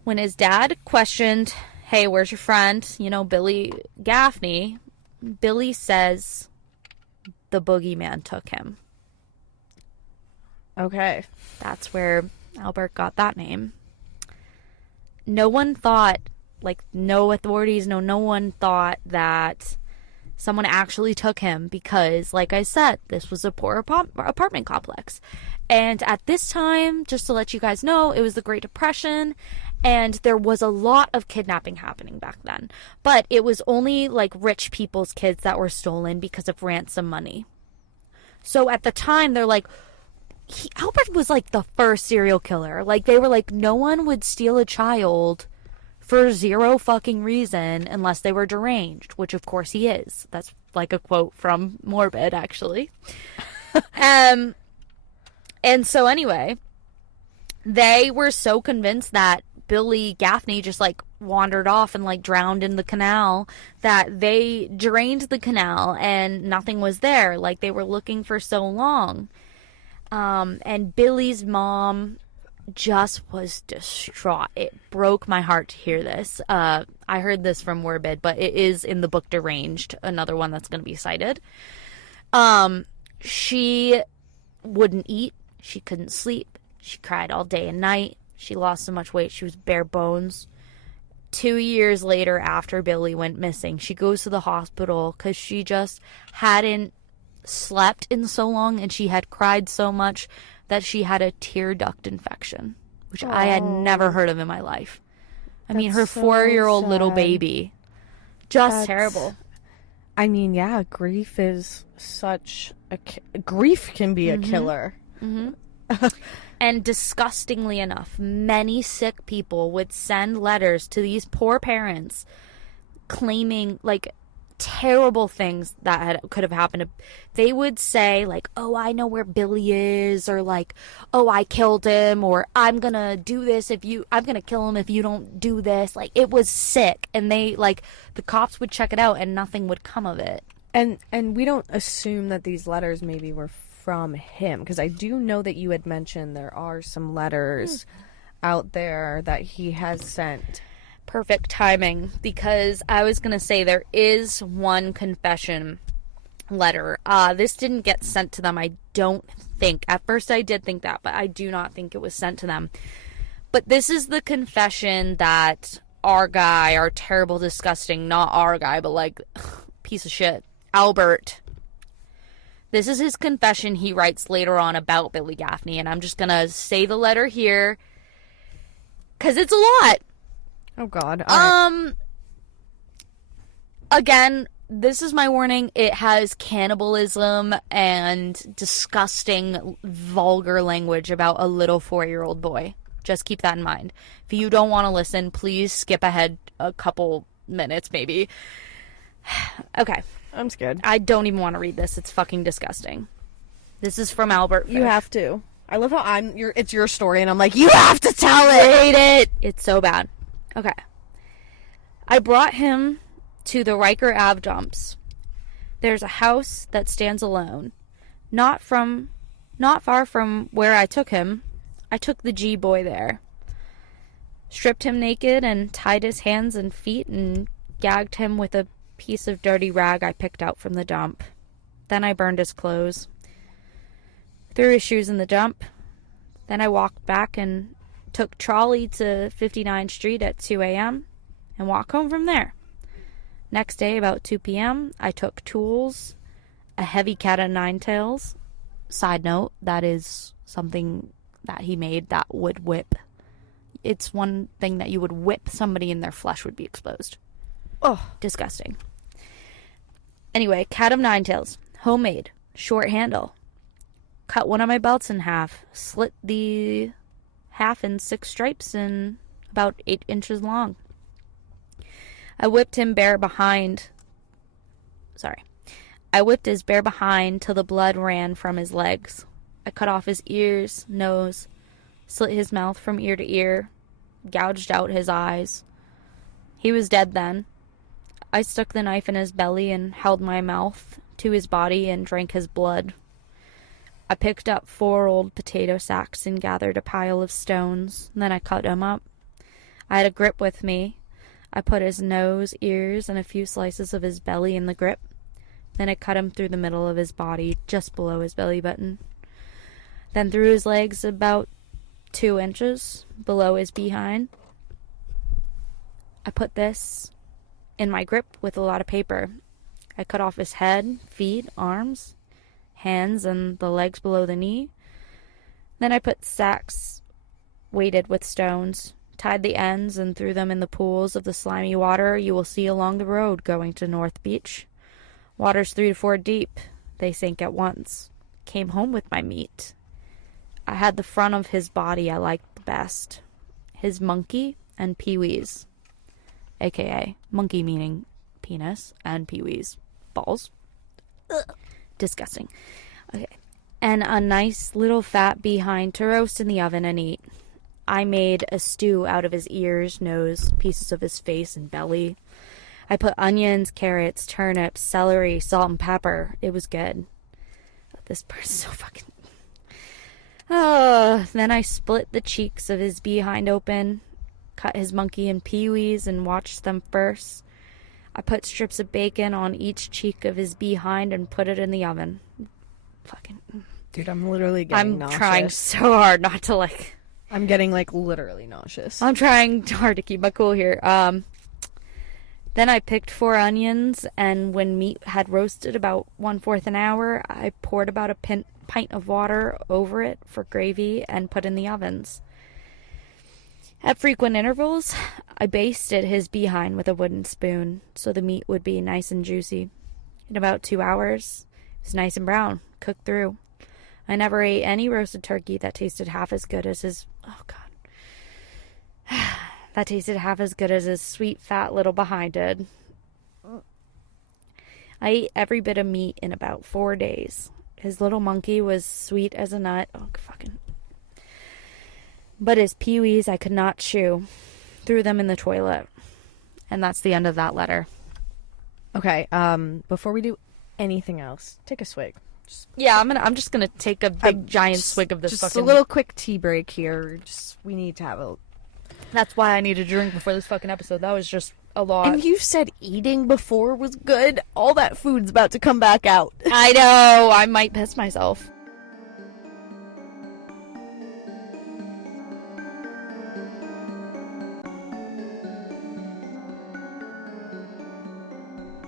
When his dad questioned, hey, where's your friend? You know, Billy Gaffney, Billy says the Boogeyman took him. Okay. That's where Albert got that name. No one thought, like, no authorities, no one thought that someone actually took him because, like I said, this was a poor apartment complex. And at this time, just to let you guys know, it was the Great Depression, and there was a lot of kidnapping happening back then. But it was only, like, rich people's kids that were stolen because of ransom money. So at the time, they're like, Albert was, like, the first serial killer. Like, they were like, no one would steal a child for zero fucking reason unless they were deranged, which of course he is. That's like a quote from Morbid, actually. And so anyway, they were so convinced that Billy Gaffney just like wandered off and like drowned in the canal that they drained the canal and nothing was there. Like, they were looking for so long. And Billy's mom just was distraught. It broke my heart to hear this. I heard this from Morbid, but it is in the book Deranged, another one that's going to be cited. She wouldn't eat. She couldn't sleep. She cried all day and night. She lost so much weight, she was bare bones. 2 years later, after Billy went missing, she goes to the hospital because she just hadn't slept in so long and she had cried so much that she had a tear duct infection, which I had never heard of in my life. I mean, her 4-year-old little baby. Just terrible. I mean, yeah, grief is such a... Grief can be a killer. Mm-hmm. And disgustingly enough, many sick people would send letters to these poor parents claiming, like, terrible things that could have happened. They would say, like, oh, I know where Billy is, or like, oh, I killed him, or I'm gonna do this I'm gonna kill him if you don't do this. Like, it was sick, and they, like, the cops would check it out and nothing would come of it. And we don't assume that these letters maybe were from him, because I do know that you had mentioned there are some letters out there that he has sent. Perfect timing, because I was going to say there is one confession letter. This didn't get sent to them, I don't think. At first I did think that, but I do not think it was sent to them. But this is the confession that our guy, our terrible, disgusting, not our guy, but like, piece of shit, Albert. This is his confession he writes later on about Billy Gaffney, and I'm just going to say the letter here, because it's a lot. Oh, God. All right. Again, this is my warning. It has cannibalism and disgusting, vulgar language about a little 4-year-old boy. Just keep that in mind. If you don't want to listen, please skip ahead a couple minutes, maybe. Okay. I'm scared. I don't even want to read this. It's fucking disgusting. This is from Albert Fish. You have to. I love how it's your story, and I'm like, you have to tell it! Read it! It's so bad. Okay. I brought him to the Riker Ave dumps. There's a house that stands alone. Not far from where I took him. I took the G-boy there. Stripped him naked and tied his hands and feet and gagged him with a piece of dirty rag I picked out from the dump. Then I burned his clothes. Threw his shoes in the dump. Then I walked back and took trolley to 59th Street at 2 a.m. and walked home from there. Next day, about 2 p.m., I took tools, a heavy cat o' nine tails. Side note, that is something that he made that would whip it's one thing that you would whip somebody and their flesh would be exposed. Oh. Disgusting. Anyway, cat of nine tails. Homemade. Short handle. Cut one of my belts in half. Slit the half in 6 stripes and about 8 inches long. I whipped his bare behind till the blood ran from his legs. I cut off his ears, nose, slit his mouth from ear to ear, gouged out his eyes. He was dead then. I stuck the knife in his belly and held my mouth to his body and drank his blood. I picked up 4 old potato sacks and gathered a pile of stones. Then I cut him up. I had a grip with me. I put his nose, ears, and a few slices of his belly in the grip. Then I cut him through the middle of his body, just below his belly button. Then through his legs about 2 inches below his behind. I put this in my grip with a lot of paper. I cut off his head, feet, arms, hands, and the legs below the knee. Then I put sacks weighted with stones, tied the ends, and threw them in the pools of the slimy water you will see along the road going to North Beach. Water's 3 to 4 deep. They sank at once. Came home with my meat. I had the front of his body I liked the best. His monkey and peewees. A.K.A. monkey meaning penis and peewees. Balls. Ugh. Disgusting. Okay. And a nice little fat behind to roast in the oven and eat. I made a stew out of his ears, nose, pieces of his face and belly. I put onions, carrots, turnips, celery, salt, and pepper. It was good. This person's so fucking... Then I split the cheeks of his behind open, cut his monkey in peewees, and watched them first. I put strips of bacon on each cheek of his behind and put it in the oven. Fucking... Dude, I'm literally getting nauseous. I'm trying so hard not to, like... I'm getting, like, literally nauseous. I'm trying hard to keep my cool here. Then I picked 4 onions, and when meat had roasted about 1/4 an hour, I poured about a pint of water over it for gravy and put in the ovens. At frequent intervals, I basted his behind with a wooden spoon so the meat would be nice and juicy. In about 2 hours, it was nice and brown, cooked through. I never ate any roasted turkey that tasted half as good as his... Oh, God. That tasted half as good as his sweet, fat little behind did. I ate every bit of meat in about 4 days. His little monkey was sweet as a nut. Oh, fucking... But his peewees I could not chew. Threw them in the toilet. And that's the end of that letter. Okay, before we do anything else, take a swig. Yeah, I'm just gonna take a big giant swig of this just fucking... a little quick tea break here. We need to have a... That's why I need a drink before this fucking episode. That was just a lot. And you said eating before was good? All that food's about to come back out. I know. I might piss myself.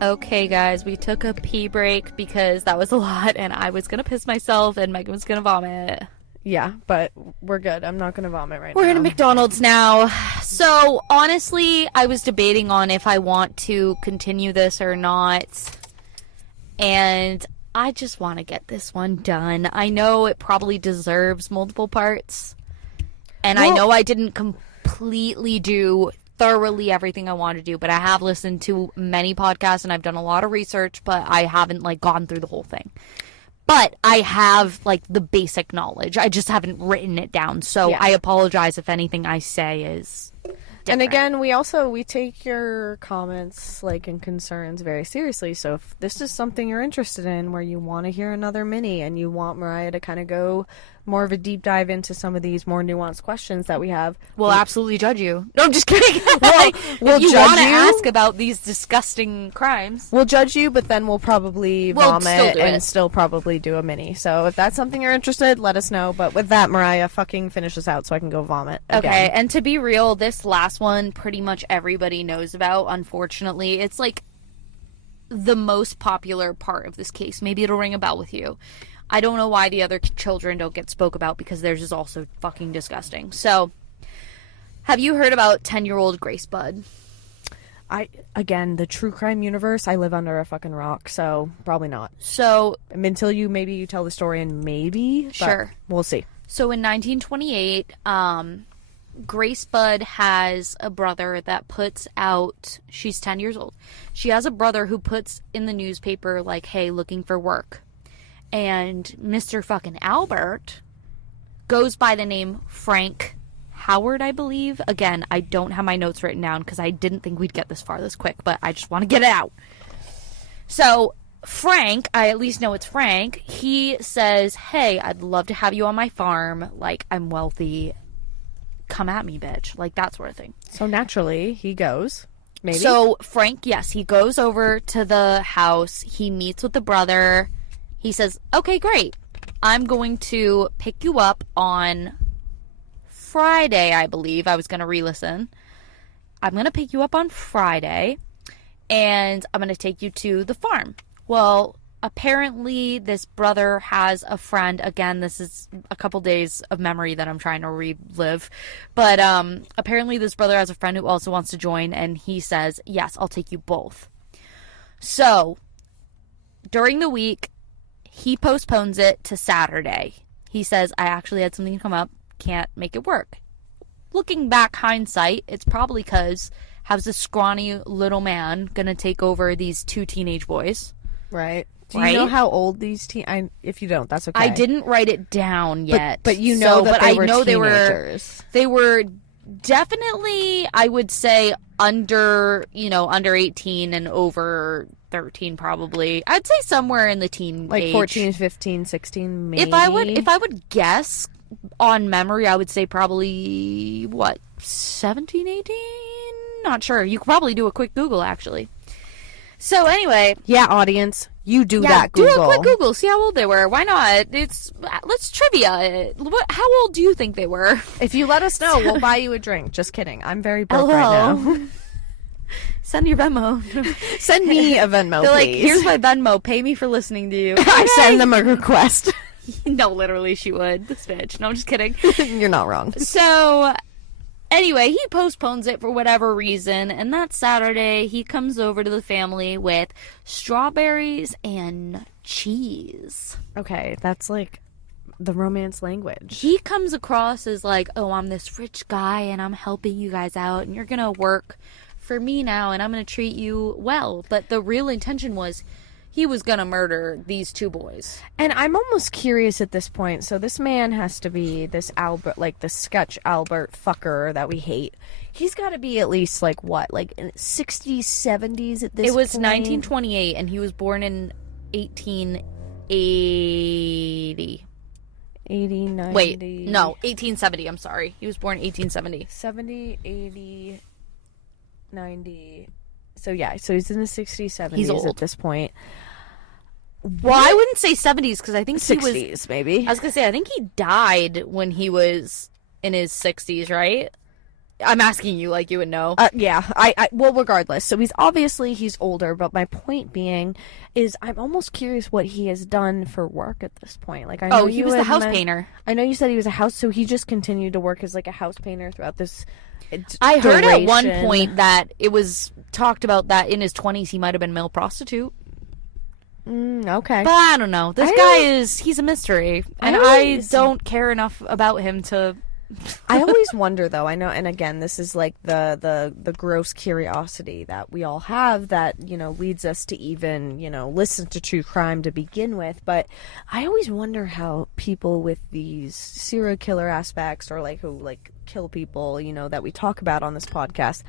Okay, guys, we took a pee break because that was a lot, and I was gonna piss myself, and Megan was gonna vomit. Yeah, but we're good. I'm not gonna vomit right now. We're in a McDonald's now. So, honestly, I was debating on if I want to continue this or not, and I just want to get this one done. I know it probably deserves multiple parts, and I know I didn't completely do thoroughly everything I want to do, but I have listened to many podcasts and I've done a lot of research, but I haven't like gone through the whole thing. But I have like the basic knowledge. I just haven't written it down. So yeah. I apologize if anything I say is different. And again, we take your comments like and concerns very seriously. So if this is something you're interested in where you want to hear another mini and you want Mariah to kind of go more of a deep dive into some of these more nuanced questions that we have, we'll absolutely judge you. No, I'm just kidding. We'll if you judge want to you. ask about these disgusting crimes, we'll judge you, but then we'll probably vomit and still probably do a mini. So if that's something you're interested, let us know. But with that, Mariah, fucking finish us out so I can go vomit again. Okay, and to be real, this last one pretty much everybody knows about, unfortunately. It's like the most popular part of this case. Maybe it'll ring a bell with you. I don't know why the other children don't get spoke about because theirs is also fucking disgusting. So, Have you heard about 10-year-old Grace Budd? Again, the true crime universe, I live under a fucking rock, so probably not. So, Until you tell the story, and maybe, sure, we'll see. So in 1928, Grace Budd has a brother that puts out, she's 10 years old. She has a brother who puts in the newspaper, like, hey, looking for work. And Mr. fucking Albert goes by the name Frank Howard, I believe. Again, I don't have my notes written down because I didn't think we'd get this far this quick, but I just want to get it out. So Frank, I at least know it's Frank, he says, hey, I'd love to have you on my farm. Like, I'm wealthy. Come at me, bitch. Like, that sort of thing. So naturally, he goes. Maybe. So Frank, yes, he goes over to the house. He meets with the brother. He says, okay, great. I'm going to pick you up on Friday, I believe. I was going to re-listen. I'm going to pick you up on Friday, and I'm going to take you to the farm. Well, apparently this brother has a friend. Again, this is a couple days of memory that I'm trying to relive. But apparently this brother has a friend who also wants to join, and he says, yes, I'll take you both. So, during the week, he postpones it to Saturday. He says, I actually had something come up. Can't make it work. Looking back, hindsight, it's probably because how's this scrawny little man gonna take over these two teenage boys? Right. Do you know how old these if you don't, that's okay. I didn't write it down yet. But you know that they were teenagers. They were definitely, I would say, under 18 and over 13 probably. I'd say somewhere in the teen like age. 14, 15, 16 maybe. If I would guess on memory, I would say probably 17, 18? Not sure. You could probably do a quick Google actually. So anyway, yeah, audience, you do that Google. Do a quick Google, see how old they were. Why not? Let's trivia. How old do you think they were? If you let us know, we'll buy you a drink. Just kidding. I'm very broke right now. Send your Venmo. Send me a Venmo, They're please. like, here's my Venmo. Pay me for listening to you. I send them a request. No, literally, she would. This bitch. No, I'm just kidding. You're not wrong. So, anyway, he postpones it for whatever reason, and that Saturday, he comes over to the family with strawberries and cheese. Okay, that's like the romance language. He comes across as like, oh, I'm this rich guy, and I'm helping you guys out, and you're gonna work for me now, and I'm gonna treat you well. But the real intention was he was gonna murder these two boys. And I'm almost curious at this point. So this man has to be this Albert, like the sketch Albert fucker that we hate. He's got to be at least like what, like 60s, 70s at this point? It was 1928, and he was born in 1880. 80, 90. Wait, no, 1870. I'm sorry. He was born 1870. 70, 80, 90. So yeah, so he's in the 60s, 70s He's old at this point. Well, I wouldn't say 70s because I think 60s, he was, maybe. I was going to say, I think he died when he was in his 60s, right? I'm asking you like you would know. Yeah, well, regardless. So he's older, but my point being is I'm almost curious what he has done for work at this point. Like, I know he was the house painter. I know you said he was a house, so he just continued to work as like a house painter throughout this I heard at one point that it was talked about that in his 20s he might have been male prostitute. Okay. But I don't know. This guy he's a mystery. And I don't care enough about him to... I always wonder, though, I know, and again, this is like the gross curiosity that we all have that, leads us to even, listen to true crime to begin with, but I always wonder how people with these serial killer aspects or like who like kill people, that we talk about on this podcast,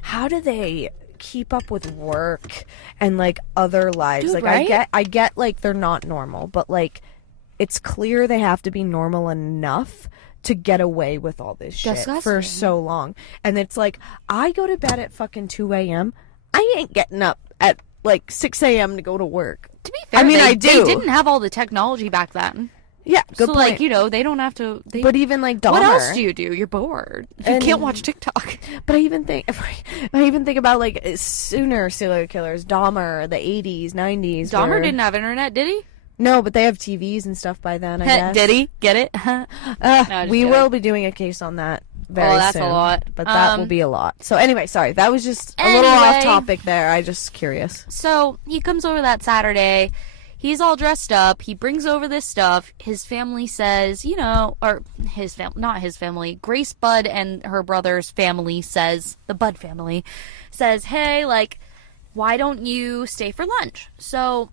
how do they keep up with work and like other lives? Dude, like right? I get like they're not normal, but like it's clear they have to be normal enough to get away with all this shit for so long. And it's like, I go to bed at fucking 2 a.m. I ain't getting up at like 6 a.m. to go to work. To be fair, I do. They didn't have all the technology back then. Yeah, good so point. Like, they don't have to... but even like Dahmer. What else do you do? You're bored. You can't watch TikTok. But I even think about like sooner serial killers, Dahmer, the 80s, 90s. Dahmer didn't have internet, did he? No, but they have TVs and stuff by then, I guess. Did he? Get it? We will be doing a case on that very that's soon. a lot. But that will be a lot. So anyway, sorry. That was just a little off topic there. I just curious. So he comes over that Saturday. He's all dressed up. He brings over this stuff. His family says, or not his family. Grace Budd and her brother's family says, the Budd family says, hey, like, why don't you stay for lunch? So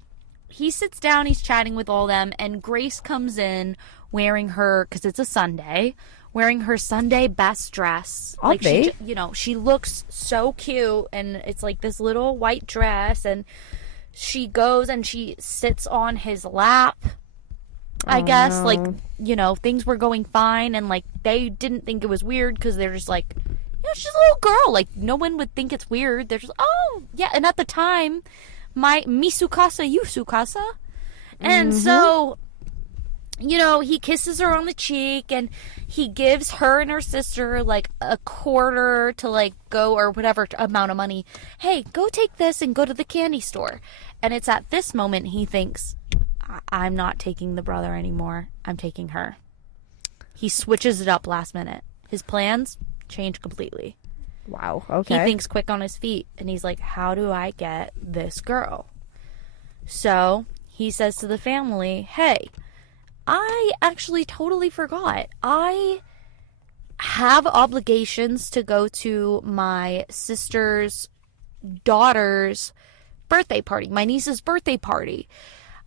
he sits down. He's chatting with all them. And Grace comes in wearing her, because it's a Sunday, wearing her Sunday best dress. Like, she looks so cute. And it's like this little white dress. And she goes and she sits on his lap, I guess. No. Like, things were going fine. And, like, they didn't think it was weird because they're just like, she's a little girl. Like, no one would think it's weird. They're just, oh, yeah. And at the time, my misukasa, yusukasa. And so, he kisses her on the cheek and he gives her and her sister, like, a quarter to, like, go, or whatever amount of money. Hey, go take this and go to the candy store. And it's at this moment he thinks, I'm not taking the brother anymore. I'm taking her. He switches it up last minute. His plans change completely. Wow, okay. He thinks quick on his feet, and he's like, how do I get this girl? So he says to the family, hey, I actually totally forgot. I have obligations to go to my sister's daughter's birthday party, my niece's birthday party.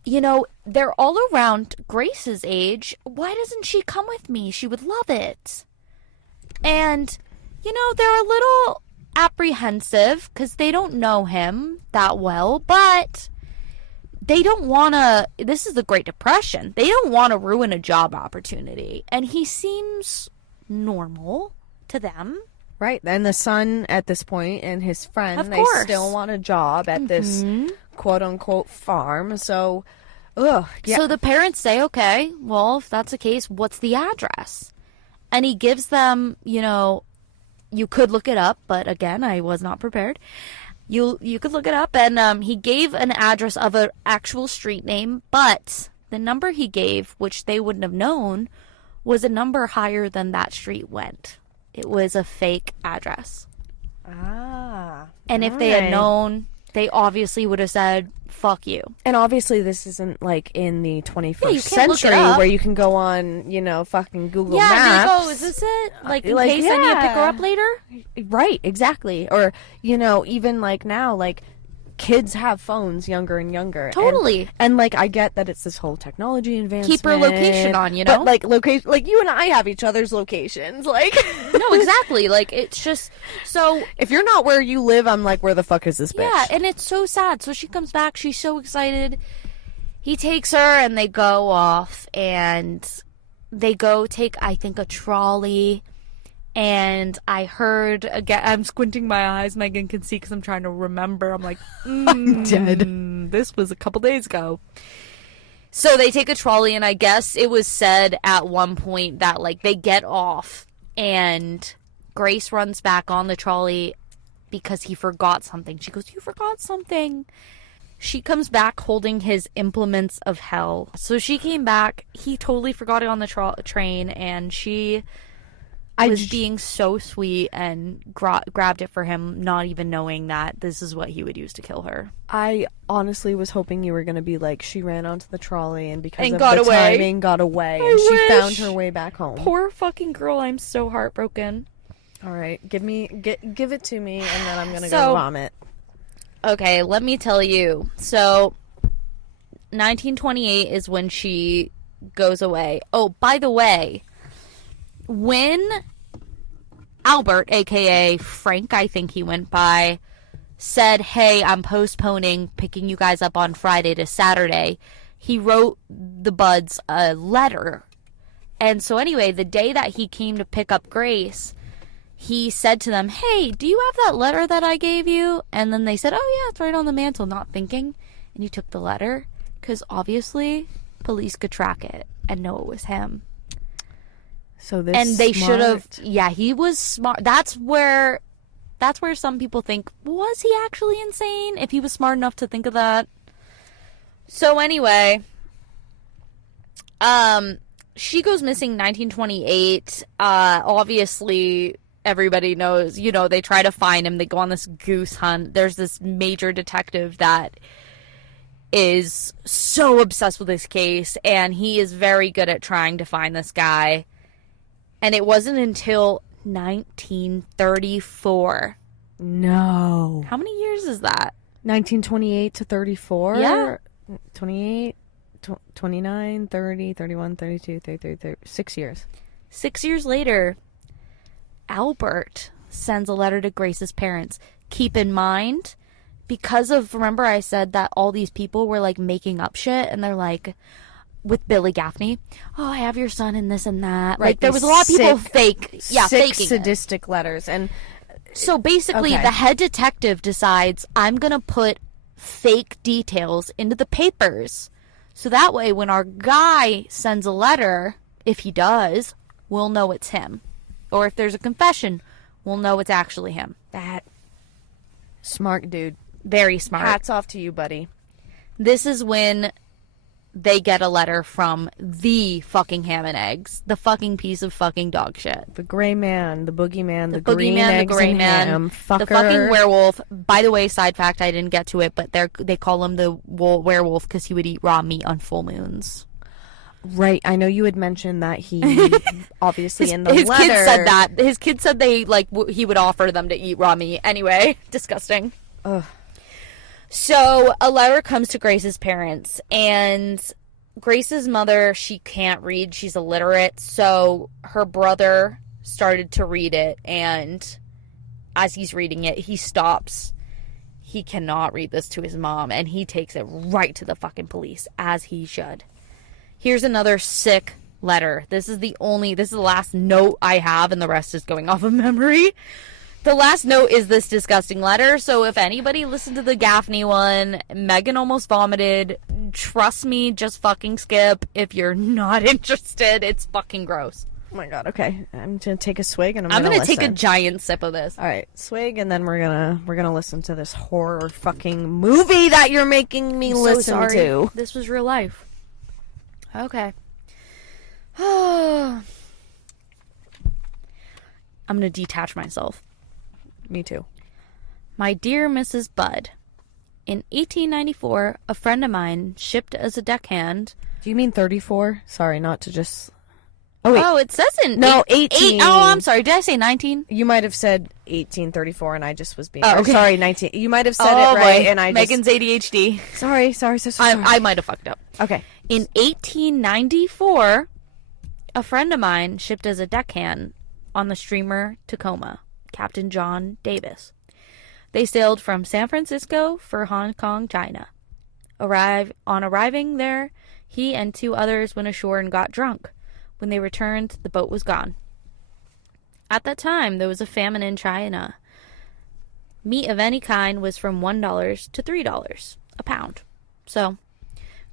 They're all around Grace's age. Why doesn't she come with me? She would love it. And, they're a little apprehensive because they don't know him that well, but they don't want to, this is the Great Depression, they don't want to ruin a job opportunity. And he seems normal to them. Right. And the son at this point and his friend, of they course, still want a job at this quote-unquote farm. So, yeah. So the parents say, okay, well, if that's the case, what's the address? And he gives them, you could look it up, but again, I was not prepared. You could look it up, and he gave an address of an actual street name, but the number he gave, which they wouldn't have known, was a number higher than that street went. It was a fake address. And if they had known, they obviously would have said, fuck you. And obviously this isn't like in the 21st you century where you can go on, fucking Google Maps. Yeah, they go, is this it? Like, in case I need to pick her up later? Right, exactly. Or, even like now, like, kids have phones younger and younger. Totally. And like, I get that it's this whole technology advancement. Keep her location on, But like, location, like, you and I have each other's locations. Like, no, exactly. Like, it's just, so. If you're not where you live, I'm like, where the fuck is this bitch? Yeah, and it's so sad. So she comes back, she's so excited. He takes her and they go off and they go take, I think, a trolley. And I heard, again, I'm squinting my eyes, Megan can see because I'm trying to remember. I'm like, I'm dead. This was a couple days ago. So they take a trolley, and I guess it was said at one point that, like, they get off, and Grace runs back on the trolley because he forgot something. She goes, you forgot something. She comes back holding his implements of hell. So she came back. He totally forgot it on the train, and she was being so sweet and grabbed it for him, not even knowing that this is what he would use to kill her. I honestly was hoping you were going to be like, she ran onto the trolley and because of got the away. timing got away and she found her way back home. Poor fucking girl, I'm so heartbroken. All right, give it to me and then I'm going to go vomit. Okay, let me tell you. So 1928 is when she goes away. Oh, by the way, when Albert, aka Frank, I think he went by, said, hey, I'm postponing picking you guys up on Friday to Saturday, he wrote the Budds a letter. And so anyway, the day that he came to pick up Grace, he said to them, hey, do you have that letter that I gave you? And then they said, oh yeah, it's right on the mantle, not thinking. And he took the letter because obviously police could track it and know it was him. So this and they should have. Yeah, he was smart. That's where some people think, was he actually insane? If he was smart enough to think of that. So anyway, she goes missing 1928. Obviously, everybody knows, they try to find him. They go on this goose hunt. There's this major detective that is so obsessed with this case, and he is very good at trying to find this guy. And it wasn't until 1934. No. How many years is that? 1928 to 34? Yeah. 28, 29, 30, 31, 32, 33, 30, 6 years. 6 years later, Albert sends a letter to Grace's parents. Keep in mind, because of, remember I said that all these people were like making up shit, and they're like, with Billy Gaffney, oh, I have your son in this and that. Right, like, there was a lot of people faking sadistic it. letters. And so basically, okay. The head detective decides, I'm going to put fake details into the papers. So that way, when our guy sends a letter, if he does, we'll know it's him. Or if there's a confession, we'll know it's actually him. That smart dude. Very smart. Hats off to you, buddy. This is when they get a letter from the fucking ham and eggs. The fucking piece of fucking dog shit. The gray man, the boogeyman, the boogeyman, green eggs the gray and man, ham, fucker. the fucking werewolf. By the way, side fact, I didn't get to it, but they call him the werewolf because he would eat raw meat on full moons. Right, I know you had mentioned that he obviously in the his letter. His kid said that. His kid said he would offer them to eat raw meat. Anyway, disgusting. Ugh. So a letter comes to Grace's parents, and Grace's mother, she can't read. She's illiterate, so her brother started to read it, and as he's reading it, he stops. He cannot read this to his mom, and he takes it right to the fucking police, as he should. Here's another sick letter. This is the last note I have, and the rest is going off of memory. The last note is this disgusting letter, so if anybody listened to the Gaffney one, Megan almost vomited. Trust me, just fucking skip if you're not interested. It's fucking gross. Oh my god, okay. I'm gonna take a swig and I'm gonna listen. take a giant sip of this. Alright, swig, and then we're gonna listen to this horror fucking movie that you're making me listen to. This was real life. Okay. I'm gonna detach myself. Me too. My dear Mrs. Budd, in 1894, a friend of mine, shipped as a deckhand. Do you mean 34? Sorry, not to just... Oh, wait. Oh, it says in... No, 18. Oh, I'm sorry. Did I say 19? You might have said 1834, and I just was being... Oh, okay. Sorry, 19. You might have said it right, boy. and I Megan's ADHD. Sorry. I might have fucked up. Okay. In 1894, a friend of mine shipped as a deckhand on the steamer Tacoma, Captain John Davis. They sailed from San Francisco for Hong Kong, China. Arriving there, he and 2 others went ashore and got drunk. When they returned, the boat was gone. At that time, there was a famine in China. Meat of any kind was from $1 to $3 a pound. So,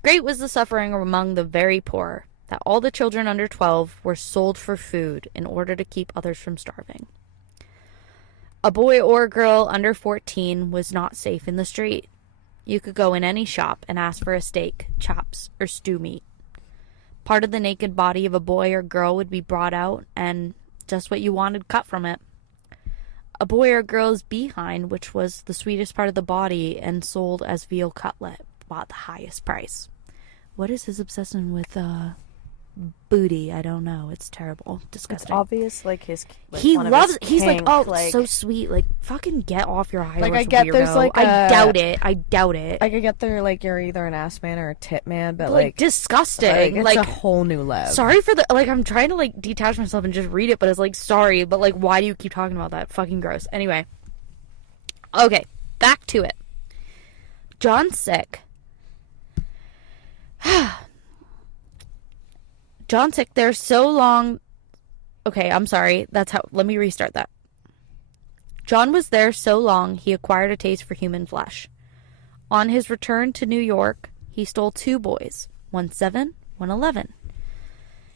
great was the suffering among the very poor, that all the children under 12 were sold for food in order to keep others from starving. A boy or girl under 14 was not safe in the street. You could go in any shop and ask for a steak, chops, or stew meat. Part of the naked body of a boy or girl would be brought out, and just what you wanted cut from it. A boy or girl's behind, which was the sweetest part of the body and sold as veal cutlet, bought the highest price. What is his obsession with booty? I don't know. It's terrible. Disgusting. It's obvious, like, his... Like, he one loves... of his He's kink, like, oh, so sweet. Like, fucking get off your high horse, I get weirdo. there's, like, I doubt it. I could get there, like, you're either an ass man or a tit man, but, like disgusting. It's a whole new level. Sorry for the... Like, I'm trying to, like, detach myself and just read it, but it's like, sorry, but, like, why do you keep talking about that? Fucking gross. Anyway. Okay, back to it. John's sick. John's sick there so long... Okay, I'm sorry. Let me restart that. John was there so long, he acquired a taste for human flesh. On his return to New York, he stole 2 boys, one 7, one 11.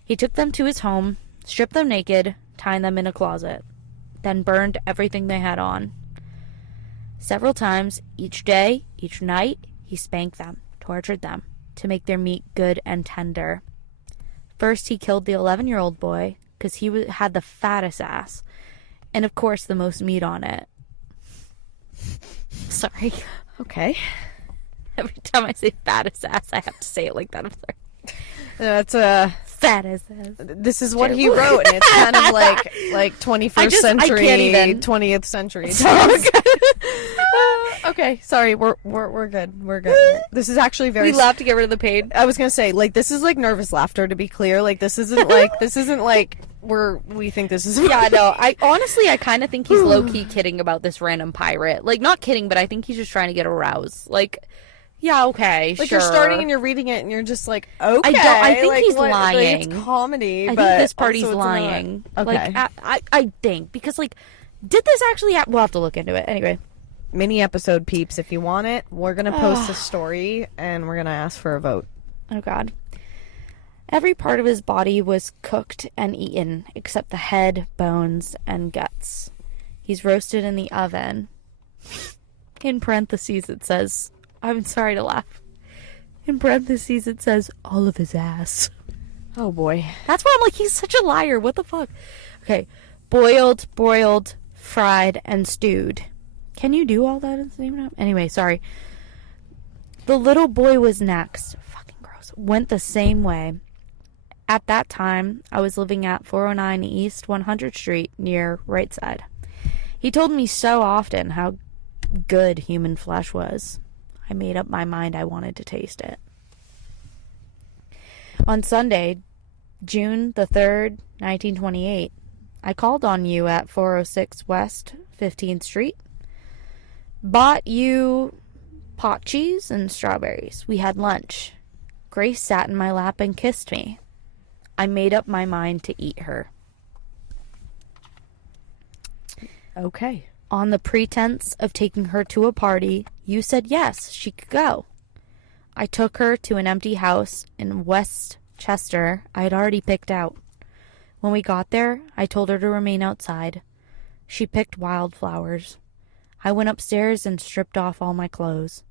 He took them to his home, stripped them naked, tied them in a closet, then burned everything they had on. Several times, each day, each night, he spanked them, tortured them, to make their meat good and tender. First, he killed the 11-year-old boy because he had the fattest ass. And, of course, the most meat on it. Sorry. Okay. Every time I say fattest ass, I have to say it like that. I'm sorry. That's fattest ass. This is what he wrote, and it's kind of like 21st century, 20th century. Okay, sorry, we're good. We're good. This is actually very. We laugh to get rid of the pain. I was gonna say, like, this is like nervous laughter. To be clear, like this isn't like we think this is. Yeah, no. I kind of think he's low key kidding about this random pirate. Like, not kidding, but I think he's just trying to get aroused. Like, yeah, okay, like sure. You're starting and you're reading it, and you're just like, okay. I think like, he's lying. lying. Like, it's comedy. I but think this party's also it's lying. not. Okay. Like, I think because like, did this actually happen? We'll have to look into it anyway. Mini episode, peeps. If you want it, we're gonna post a story, and we're gonna ask for a vote. Oh God. Every part of his body was cooked and eaten, except the head, bones, and guts. He's roasted in the oven. In parentheses, it says, I'm sorry to laugh. In parentheses, it says, all of his ass. Oh, boy. That's why I'm like, he's such a liar. What the fuck? Okay. Boiled, broiled, fried, and stewed. Can you do all that at the same time? Anyway, sorry. The little boy was next. Fucking gross. Went the same way. At that time, I was living at 409 East 100th Street near Right Side. He told me so often how good human flesh was. I made up my mind I wanted to taste it. On Sunday, June the 3rd, 1928, I called on you at 406 West 15th Street. Bought you pot cheese and strawberries. We had lunch. Grace sat in my lap and kissed me. I made up my mind to eat her. Okay. On the pretense of taking her to a party, you said yes, she could go. I took her to an empty house in Westchester I had already picked out. When we got there, I told her to remain outside. She picked wildflowers. I went upstairs and stripped off all my clothes.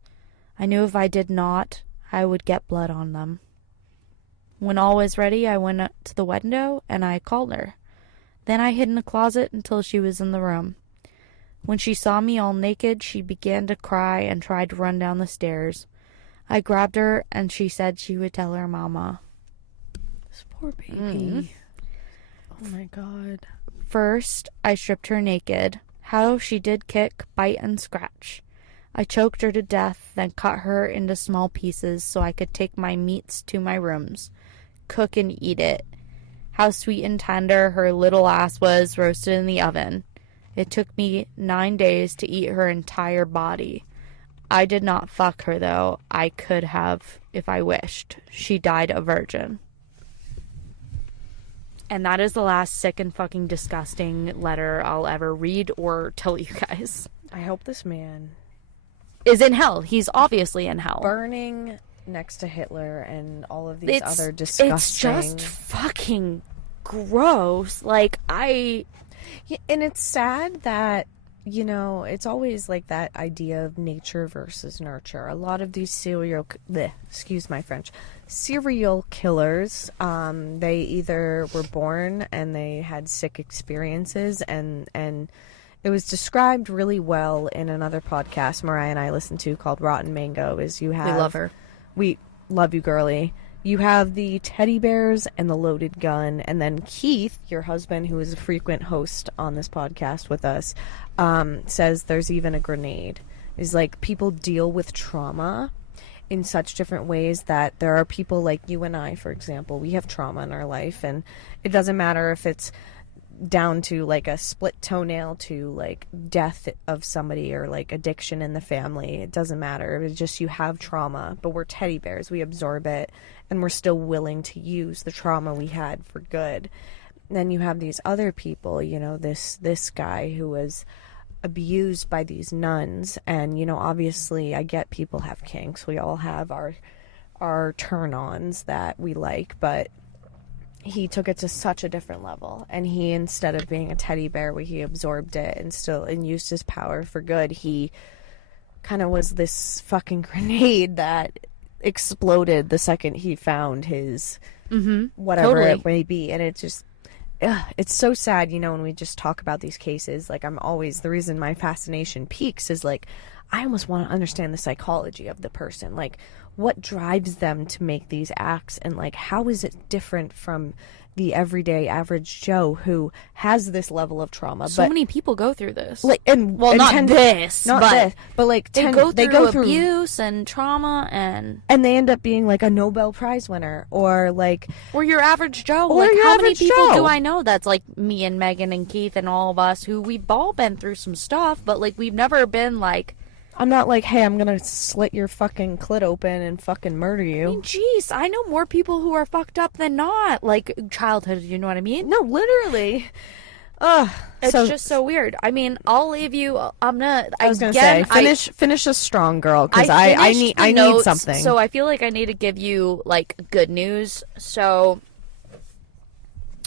I knew if I did not, I would get blood on them. When all was ready, I went up to the window and I called her. Then I hid in a closet until she was in the room. When she saw me all naked, she began to cry and tried to run down the stairs. I grabbed her and she said she would tell her mama. This poor baby. Oh my God. First, I stripped her naked. How she did kick, bite, and scratch. I choked her to death, then cut her into small pieces so I could take my meats to my rooms, cook and eat it. How sweet and tender her little ass was roasted in the oven. It took me 9 days to eat her entire body. I did not fuck her, though. I could have if I wished. She died a virgin. And that is the last sick and fucking disgusting letter I'll ever read or tell you guys. I hope this man is in hell. He's obviously in hell. Burning next to Hitler and all of these other disgusting... It's just fucking gross. Like, Yeah, and it's sad that, you know, it's always like that idea of nature versus nurture. A lot of these serial killers, they either were born and they had sick experiences, and it was described really well in another podcast Mariah and I listened to called Rotten Mango. Is you have... We love her. We love you, girly. You have the teddy bears and the loaded gun, and then Keith, your husband, who is a frequent host on this podcast with us, says there's even a grenade. Is like people deal with trauma in such different ways that there are people like you and I, for example, we have trauma in our life, and it doesn't matter if it's down to like a split toenail to like death of somebody or like addiction in the family. It doesn't matter. It's just you have trauma, but we're teddy bears. We absorb it, and we're still willing to use the trauma we had for good. And then you have these other people, you know, this guy who was abused by these nuns, and you know, obviously I get people have kinks. We all have our turn-ons that we like, but he took it to such a different level, and he, instead of being a teddy bear where he absorbed it and used his power for good, he kind of was this fucking grenade that exploded the second he found his whatever Totally. it may be. And it just, it's so sad, you know, when we just talk about these cases. Like, I'm always, the reason my fascination peaks is like, I almost want to understand the psychology of the person. Like, what drives them to make these acts, and like, how is it different from the everyday average Joe who has this level of trauma? So many people go through this. Like, and well, and not tend- this, not but this, but like they go through abuse and trauma, and they end up being like a Nobel Prize winner, or like, or your average Joe. Or Like, your how many average people Joe. do I know that's like me and Megan and Keith and all of us who we've all been through some stuff, but like we've never been like, I'm not like, hey, I'm gonna slit your fucking clit open and fucking murder you. I mean, jeez, I know more people who are fucked up than not. Like, childhood, you know what I mean? No, literally. Ugh. It's just so weird. I mean, I'll leave you. I was gonna say, finish us strong, girl, because I need something. So I feel like I need to give you like good news. So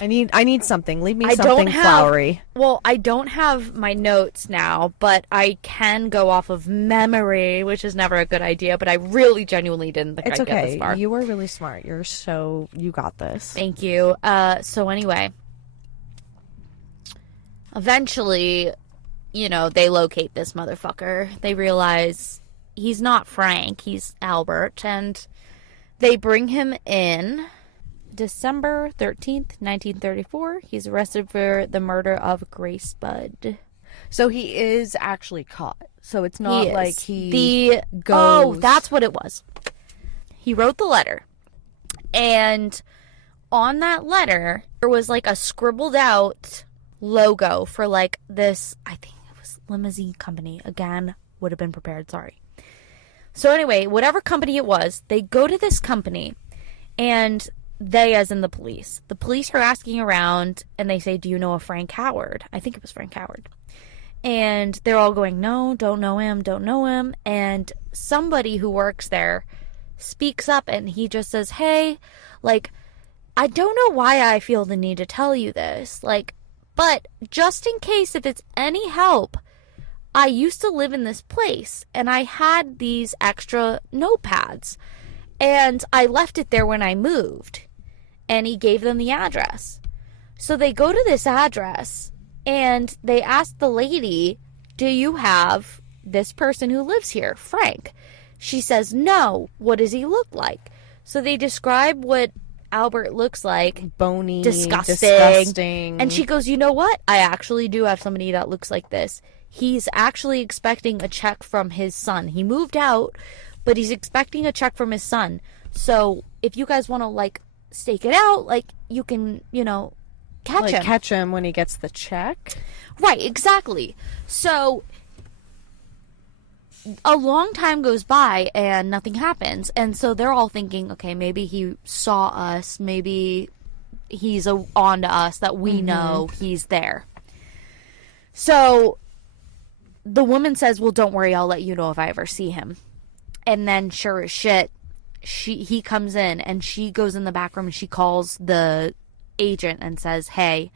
I need something. Leave me I something don't have, flowery. Well, I don't have my notes now, but I can go off of memory, which is never a good idea. But I really genuinely didn't think It's I'd get this okay. far. You were really smart. You got this. Thank you. So anyway, eventually, you know, they locate this motherfucker. They realize he's not Frank, he's Albert, and they bring him in. December 13th, 1934. He's arrested for the murder of Grace Budd. So he is actually caught. So it's not like goes. Oh, that's what it was. He wrote the letter. And on that letter, there was like a scribbled out logo for like this, I think it was limousine company. Again, would have been prepared, sorry. So anyway, whatever company it was, they go to this company, and they, as in the police are asking around, and they say, do you know a Frank Howard? I think it was Frank Howard. And they're all going, no, don't know him. And somebody who works there speaks up, and he just says, hey, like, I don't know why I feel the need to tell you this, like, but just in case, if it's any help, I used to live in this place, and I had these extra notepads, and I left it there when I moved. And he gave them the address. So they go to this address, and they ask the lady, do you have this person who lives here, Frank? She says, no. What does he look like? So they describe what Albert looks like. Bony, disgusting. And she goes, you know what? I actually do have somebody that looks like this. He's actually expecting a check from his son. He moved out, but he's expecting a check from his son. So if you guys want to, like, stake it out, like, you can, you know, catch him when he gets the check. Right, exactly. So a long time goes by and nothing happens, and so they're all thinking, okay, maybe he saw us, maybe he's on to us, that we know he's there. So the woman says, well, don't worry, I'll let you know if I ever see him. And then sure as shit, he comes in, and she goes in the back room, and she calls the agent and says, hey,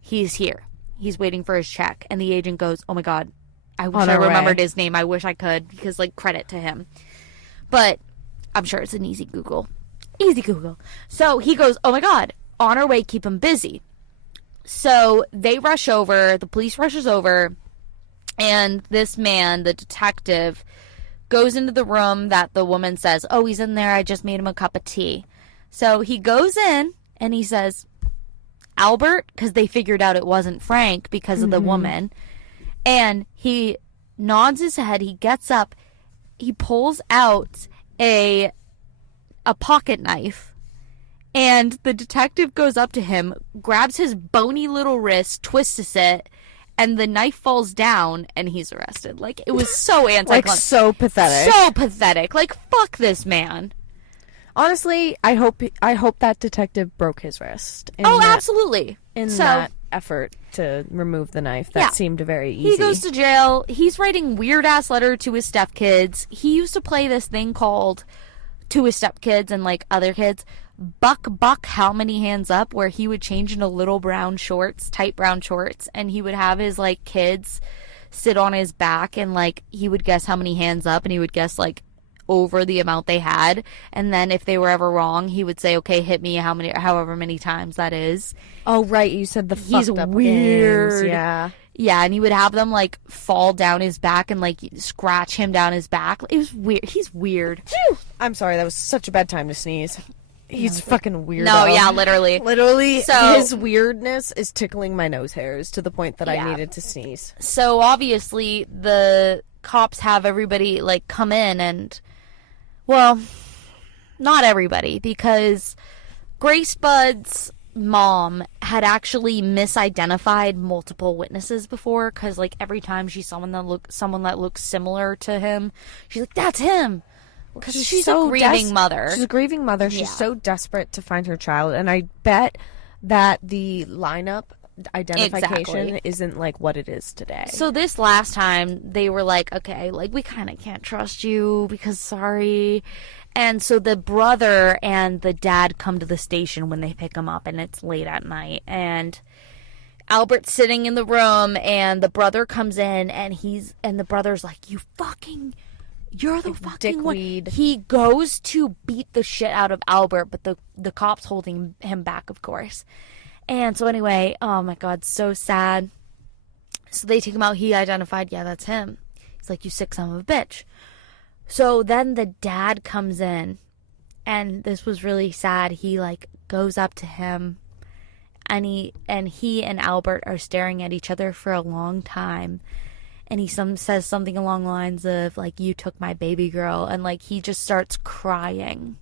he's here. He's waiting for his check. And the agent goes, oh my God, I wish I remembered his name. I wish I could, because, like, credit to him. But I'm sure it's an easy Google. Easy Google. So he goes, oh my God, on our way, keep him busy. So they rush over, the police rushes over, and this man, the detective, goes into the room that the woman says, oh, he's in there, I just made him a cup of tea. So he goes in, and he says, Albert, because they figured out it wasn't Frank because of the woman. And he nods his head, he gets up, he pulls out a pocket knife, and the detective goes up to him, grabs his bony little wrist, twists it, and the knife falls down, and he's arrested. Like, it was so like, so pathetic. So pathetic. Like, fuck this man. Honestly, I hope that detective broke his wrist. Absolutely. In that effort to remove the knife. That seemed very easy. He goes to jail. He's writing weird-ass letter to his stepkids. He used to play this thing called, to his stepkids and, like, other kids, Buck, how many hands up, where he would change into little brown shorts, tight brown shorts, and he would have his, like, kids sit on his back, and, like, he would guess how many hands up, and he would guess, like, over the amount they had, and then if they were ever wrong, he would say, okay, hit me however many times that is. Oh, right, you said the He's fucked up weird. games. Yeah. Yeah, and he would have them, like, fall down his back and, like, scratch him down his back. It was weird. He's weird. Phew. I'm sorry, that was such a bad time to sneeze. He's fucking weird. No, yeah, literally. Literally, So, his weirdness is tickling my nose hairs to the point that I needed to sneeze. So, obviously, the cops have everybody, like, come in and, well, not everybody, because Grace Bud's mom had actually misidentified multiple witnesses before, because, like, every time she saw someone that looks similar to him, she's like, that's him. Because she's so a grieving mother. She's a grieving mother. She's so desperate to find her child. And I bet that the lineup identification isn't like what it is today. So this last time, they were like, okay, like, we kind of can't trust you because sorry. And so the brother and the dad come to the station when they pick him up, and it's late at night. And Albert's sitting in the room, and the brother comes in, and the brother's like, you're the fucking dickweed. One. He goes to beat the shit out of Albert, but the cop's holding him back, of course. And so anyway, oh my God, so sad. So they take him out. He identified, yeah, that's him. He's like, you sick son of a bitch. So then the dad comes in, and this was really sad. He, like, goes up to him, and he and Albert are staring at each other for a long time. And he says something along the lines of, like, you took my baby girl. And, like, he just starts crying.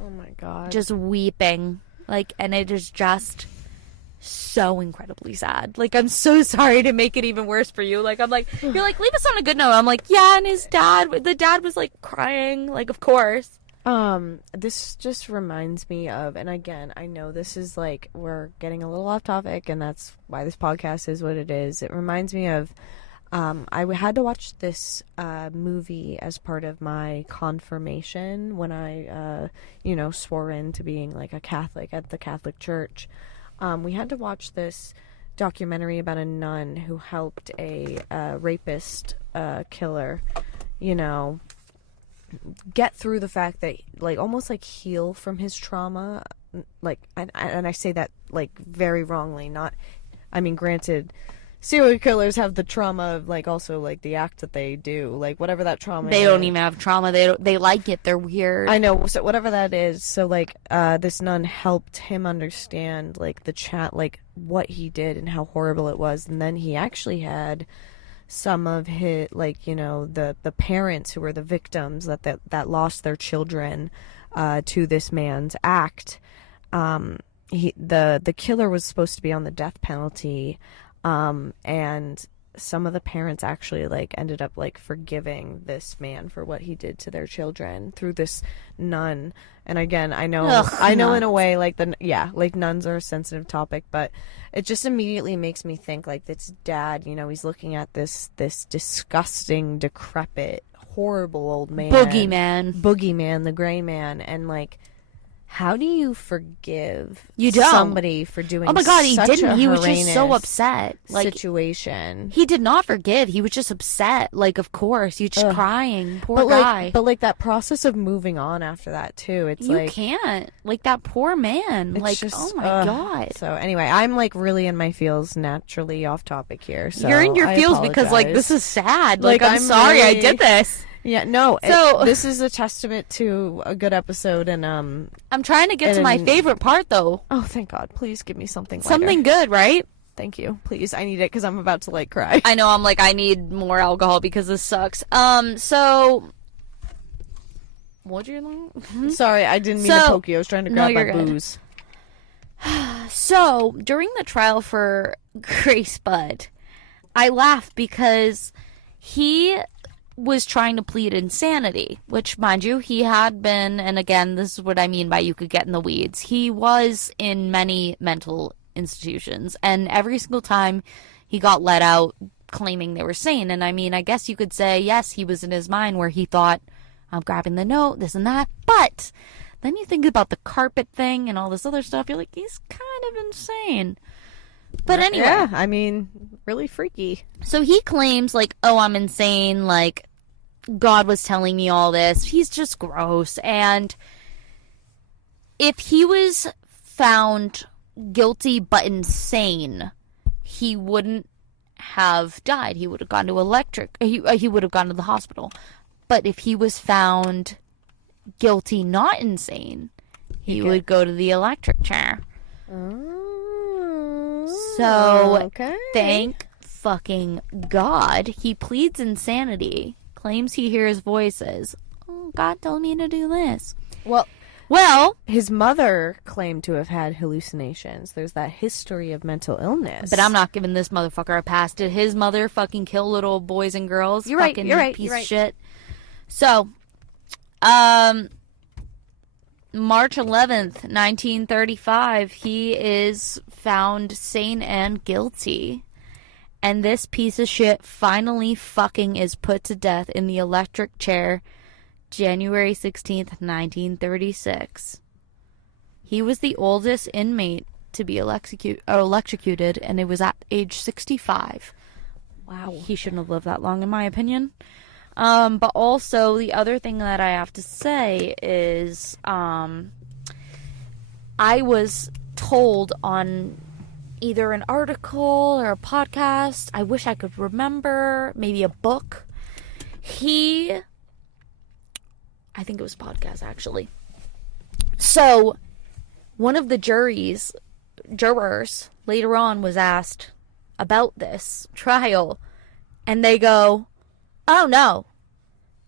Oh, my God. Just weeping. Like, and it is just so incredibly sad. Like, I'm so sorry to make it even worse for you. Like, I'm like, you're like, leave us on a good note. I'm like, yeah, and the dad was, like, crying. Like, of course. This just reminds me of, and again, I know this is, like, we're getting a little off topic, and that's why this podcast is what it is. It reminds me of, I had to watch this movie as part of my confirmation when I, swore into being, like, a Catholic at the Catholic Church. We had to watch this documentary about a nun who helped a rapist killer, get through the fact that, like, almost, like, heal from his trauma. Like, and I say that, like, very wrongly. Granted, serial killers have the trauma of, like, also, like, the act that they do, like, whatever that trauma is. They don't even have trauma. They like it. They're weird. I know. So whatever that is. So, like, this nun helped him understand, like, like, what he did and how horrible it was. And then he actually had some of his, like, the parents who were the victims that lost their children to this man's act. The killer was supposed to be on the death penalty. And some of the parents actually, like, ended up, like, forgiving this man for what he did to their children through this nun. And again, I know in a way, like, like, nuns are a sensitive topic, but it just immediately makes me think, like, this dad, he's looking at this disgusting, decrepit, horrible old man. Boogeyman, the gray man, and, like, how do you forgive somebody for doing Oh my God, he such didn't. a He was just so upset. Like, situation. He did not forgive. He was just upset. Like, of course. He was just crying. Poor guy. But, like, that process of moving on after that, too. It's you like... can't. Like, that poor man. Like, just, oh my God. So, anyway, I'm, like, really in my feels naturally off topic here. So you're in your feels because, like, this is sad. Like, I'm sorry really... I did this. Yeah, no. So this is a testament to a good episode, and I'm trying to get to my favorite part, though. Oh, thank God! Please give me something. Something good, right? Thank you. Please, I need it because I'm about to, like, cry. I know. I'm like, I need more alcohol because this sucks. So what'd you like? Sorry, I didn't mean to poke you. I was trying to grab my booze. So during the trial for Grace Budd, I laughed because he was trying to plead insanity, which, mind you, he had been, and again, this is what I mean by you could get in the weeds. He was in many mental institutions, and every single time he got let out claiming they were sane. And I mean, I guess you could say, yes, he was in his mind where he thought, I'm grabbing the note, this and that, but then you think about the carpet thing and all this other stuff, you're like, he's kind of insane. But anyway. Yeah, I mean, really freaky. So he claims, like, oh, I'm insane, like, God was telling me all this. He's just gross. And if he was found guilty but insane, he wouldn't have died. He would have gone to he would have gone to the hospital. But if he was found guilty not insane, he would go to the electric chair. So thank fucking God, he pleads insanity, claims he hears voices. Oh, God told me to do this. Well, his mother claimed to have had hallucinations. There's that history of mental illness. But I'm not giving this motherfucker a pass. Did his mother fucking kill little boys and girls? You're right. Piece of shit. So, March 11th, 1935, he is found sane and guilty. And this piece of shit finally fucking is put to death in the electric chair January 16th, 1936. He was the oldest inmate to be electrocuted, and it was at age 65. Wow. He shouldn't have lived that long, in my opinion. But also, the other thing that I have to say is, I was told on either an article or a podcast, I wish I could remember, maybe a book, I think it was podcast, actually. So, one of the jurors later on was asked about this trial, and they go, oh no,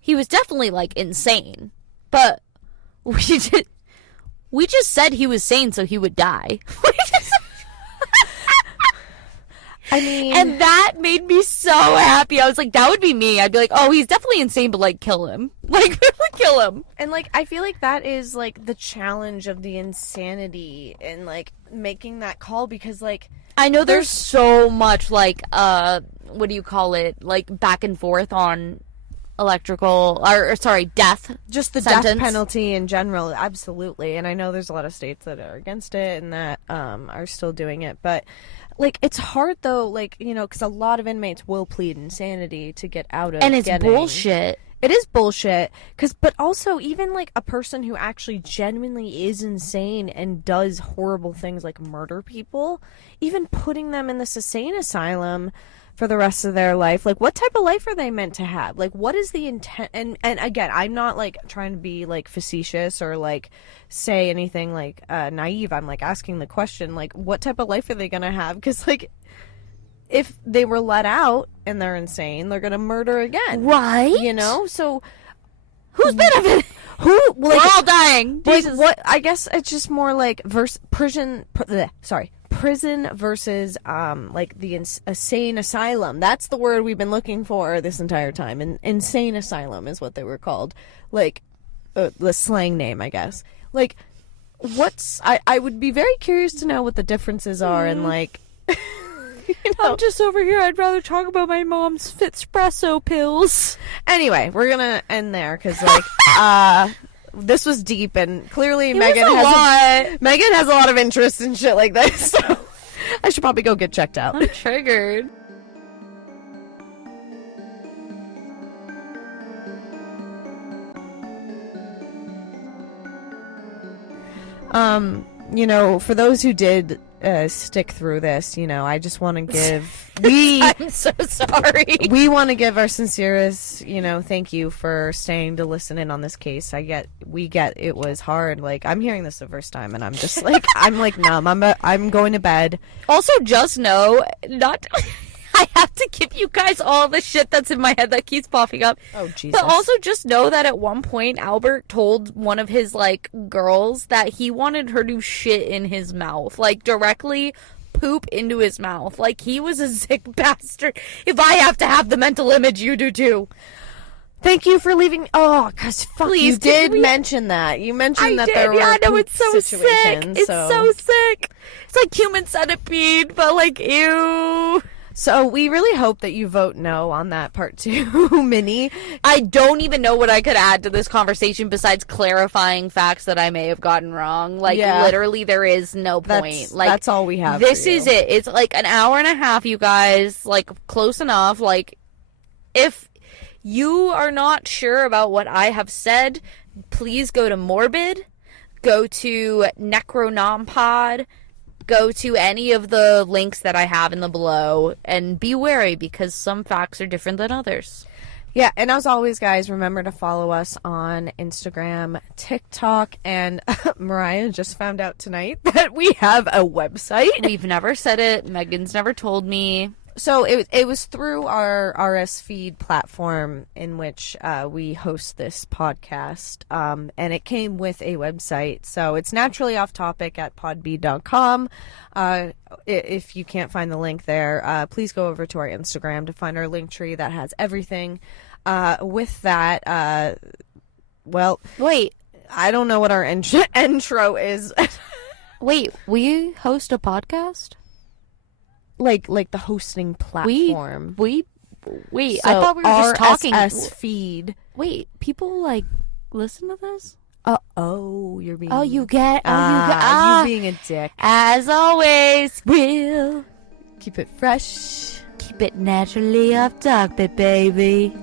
he was definitely, like, insane, but we just said he was sane so he would die. I mean... And that made me so happy. I was like, that would be me. I'd be like, oh, he's definitely insane, but, like, kill him. Like, kill him. And, like, I feel like that is, like, the challenge of the insanity and, like, making that call because, like... I know there's so much, like, what do you call it? Like, back and forth on death. Just the sentence. Death penalty in general, absolutely. And I know there's a lot of states that are against it and that are still doing it, but... Like, it's hard, though, like, you know, because a lot of inmates will plead insanity to get out of And it's bullshit. It is bullshit. But also, even, like, a person who actually genuinely is insane and does horrible things like murder people, even putting them in this insane asylum for the rest of their life, like, what type of life are they meant to have? Like, what is the intent? And again, I'm not, like, trying to be, like, facetious or, like, say anything, like, naive. I'm, like, asking the question, like, what type of life are they gonna have? Because, like, if they were let out and they're insane, they're gonna murder again. Right? You know? So, who's benefiting? We're all dying. Like, what? I guess it's just more, like, prison versus like the insane asylum. That's the word we've been looking for this entire time. And insane asylum is what they were called, like the slang name, I guess. Like, I would be very curious to know what the differences are and like. You know? I'm just over here. I'd rather talk about my mom's Fitspresso pills. Anyway, we're gonna end there because like this was deep, and clearly Megan has a lot of interest in shit like this, so I should probably go get checked out. I'm triggered. You know, for those who did stick through this, you know, I just want to give I'm so sorry. We want to give our sincerest, you know, thank you for staying to listen in on this case. We get it was hard. Like, I'm hearing this the first time, and I'm just like, I'm like numb. I'm going to bed. Also, just know, I have to give you guys all the shit that's in my head that keeps popping up. Oh, Jesus. But also just know that at one point, Albert told one of his, like, girls that he wanted her to shit in his mouth. Like, directly poop into his mouth. Like, he was a sick bastard. If I have to have the mental image, you do too. Thank you for leaving. Oh, because fuck, Please, you did mention that. You mentioned that there were it's so sick. It's so sick. It's like Human Centipede, but like, ew. So we really hope that you vote no on that part 2, Minnie. I don't even know what I could add to this conversation besides clarifying facts that I may have gotten wrong. Like, literally, there is no point. That's all we have. This is it. It's like an hour and a half, you guys. Like, close enough. Like, if you are not sure about what I have said, please go to Morbid, go to Necronomipod, go to any of the links that I have in the below, and be wary because some facts are different than others. Yeah, and as always, guys, remember to follow us on Instagram, TikTok, and Mariah just found out tonight that we have a website. We've never said it. Megan's never told me. So it was through our RS feed platform in which we host this podcast, and it came with a website. So it's naturally off topic at podbean.com. If you can't find the link there, please go over to our Instagram to find our link tree that has everything. With that, well, Wait, I don't know what our intro is. wait, we host a podcast? like the hosting platform. Wait, So I thought we were just talking. RSS feed. Wait, people like listen to this? You're being. You being a dick. As always, we'll Keep it fresh. keep it naturally off topic, baby.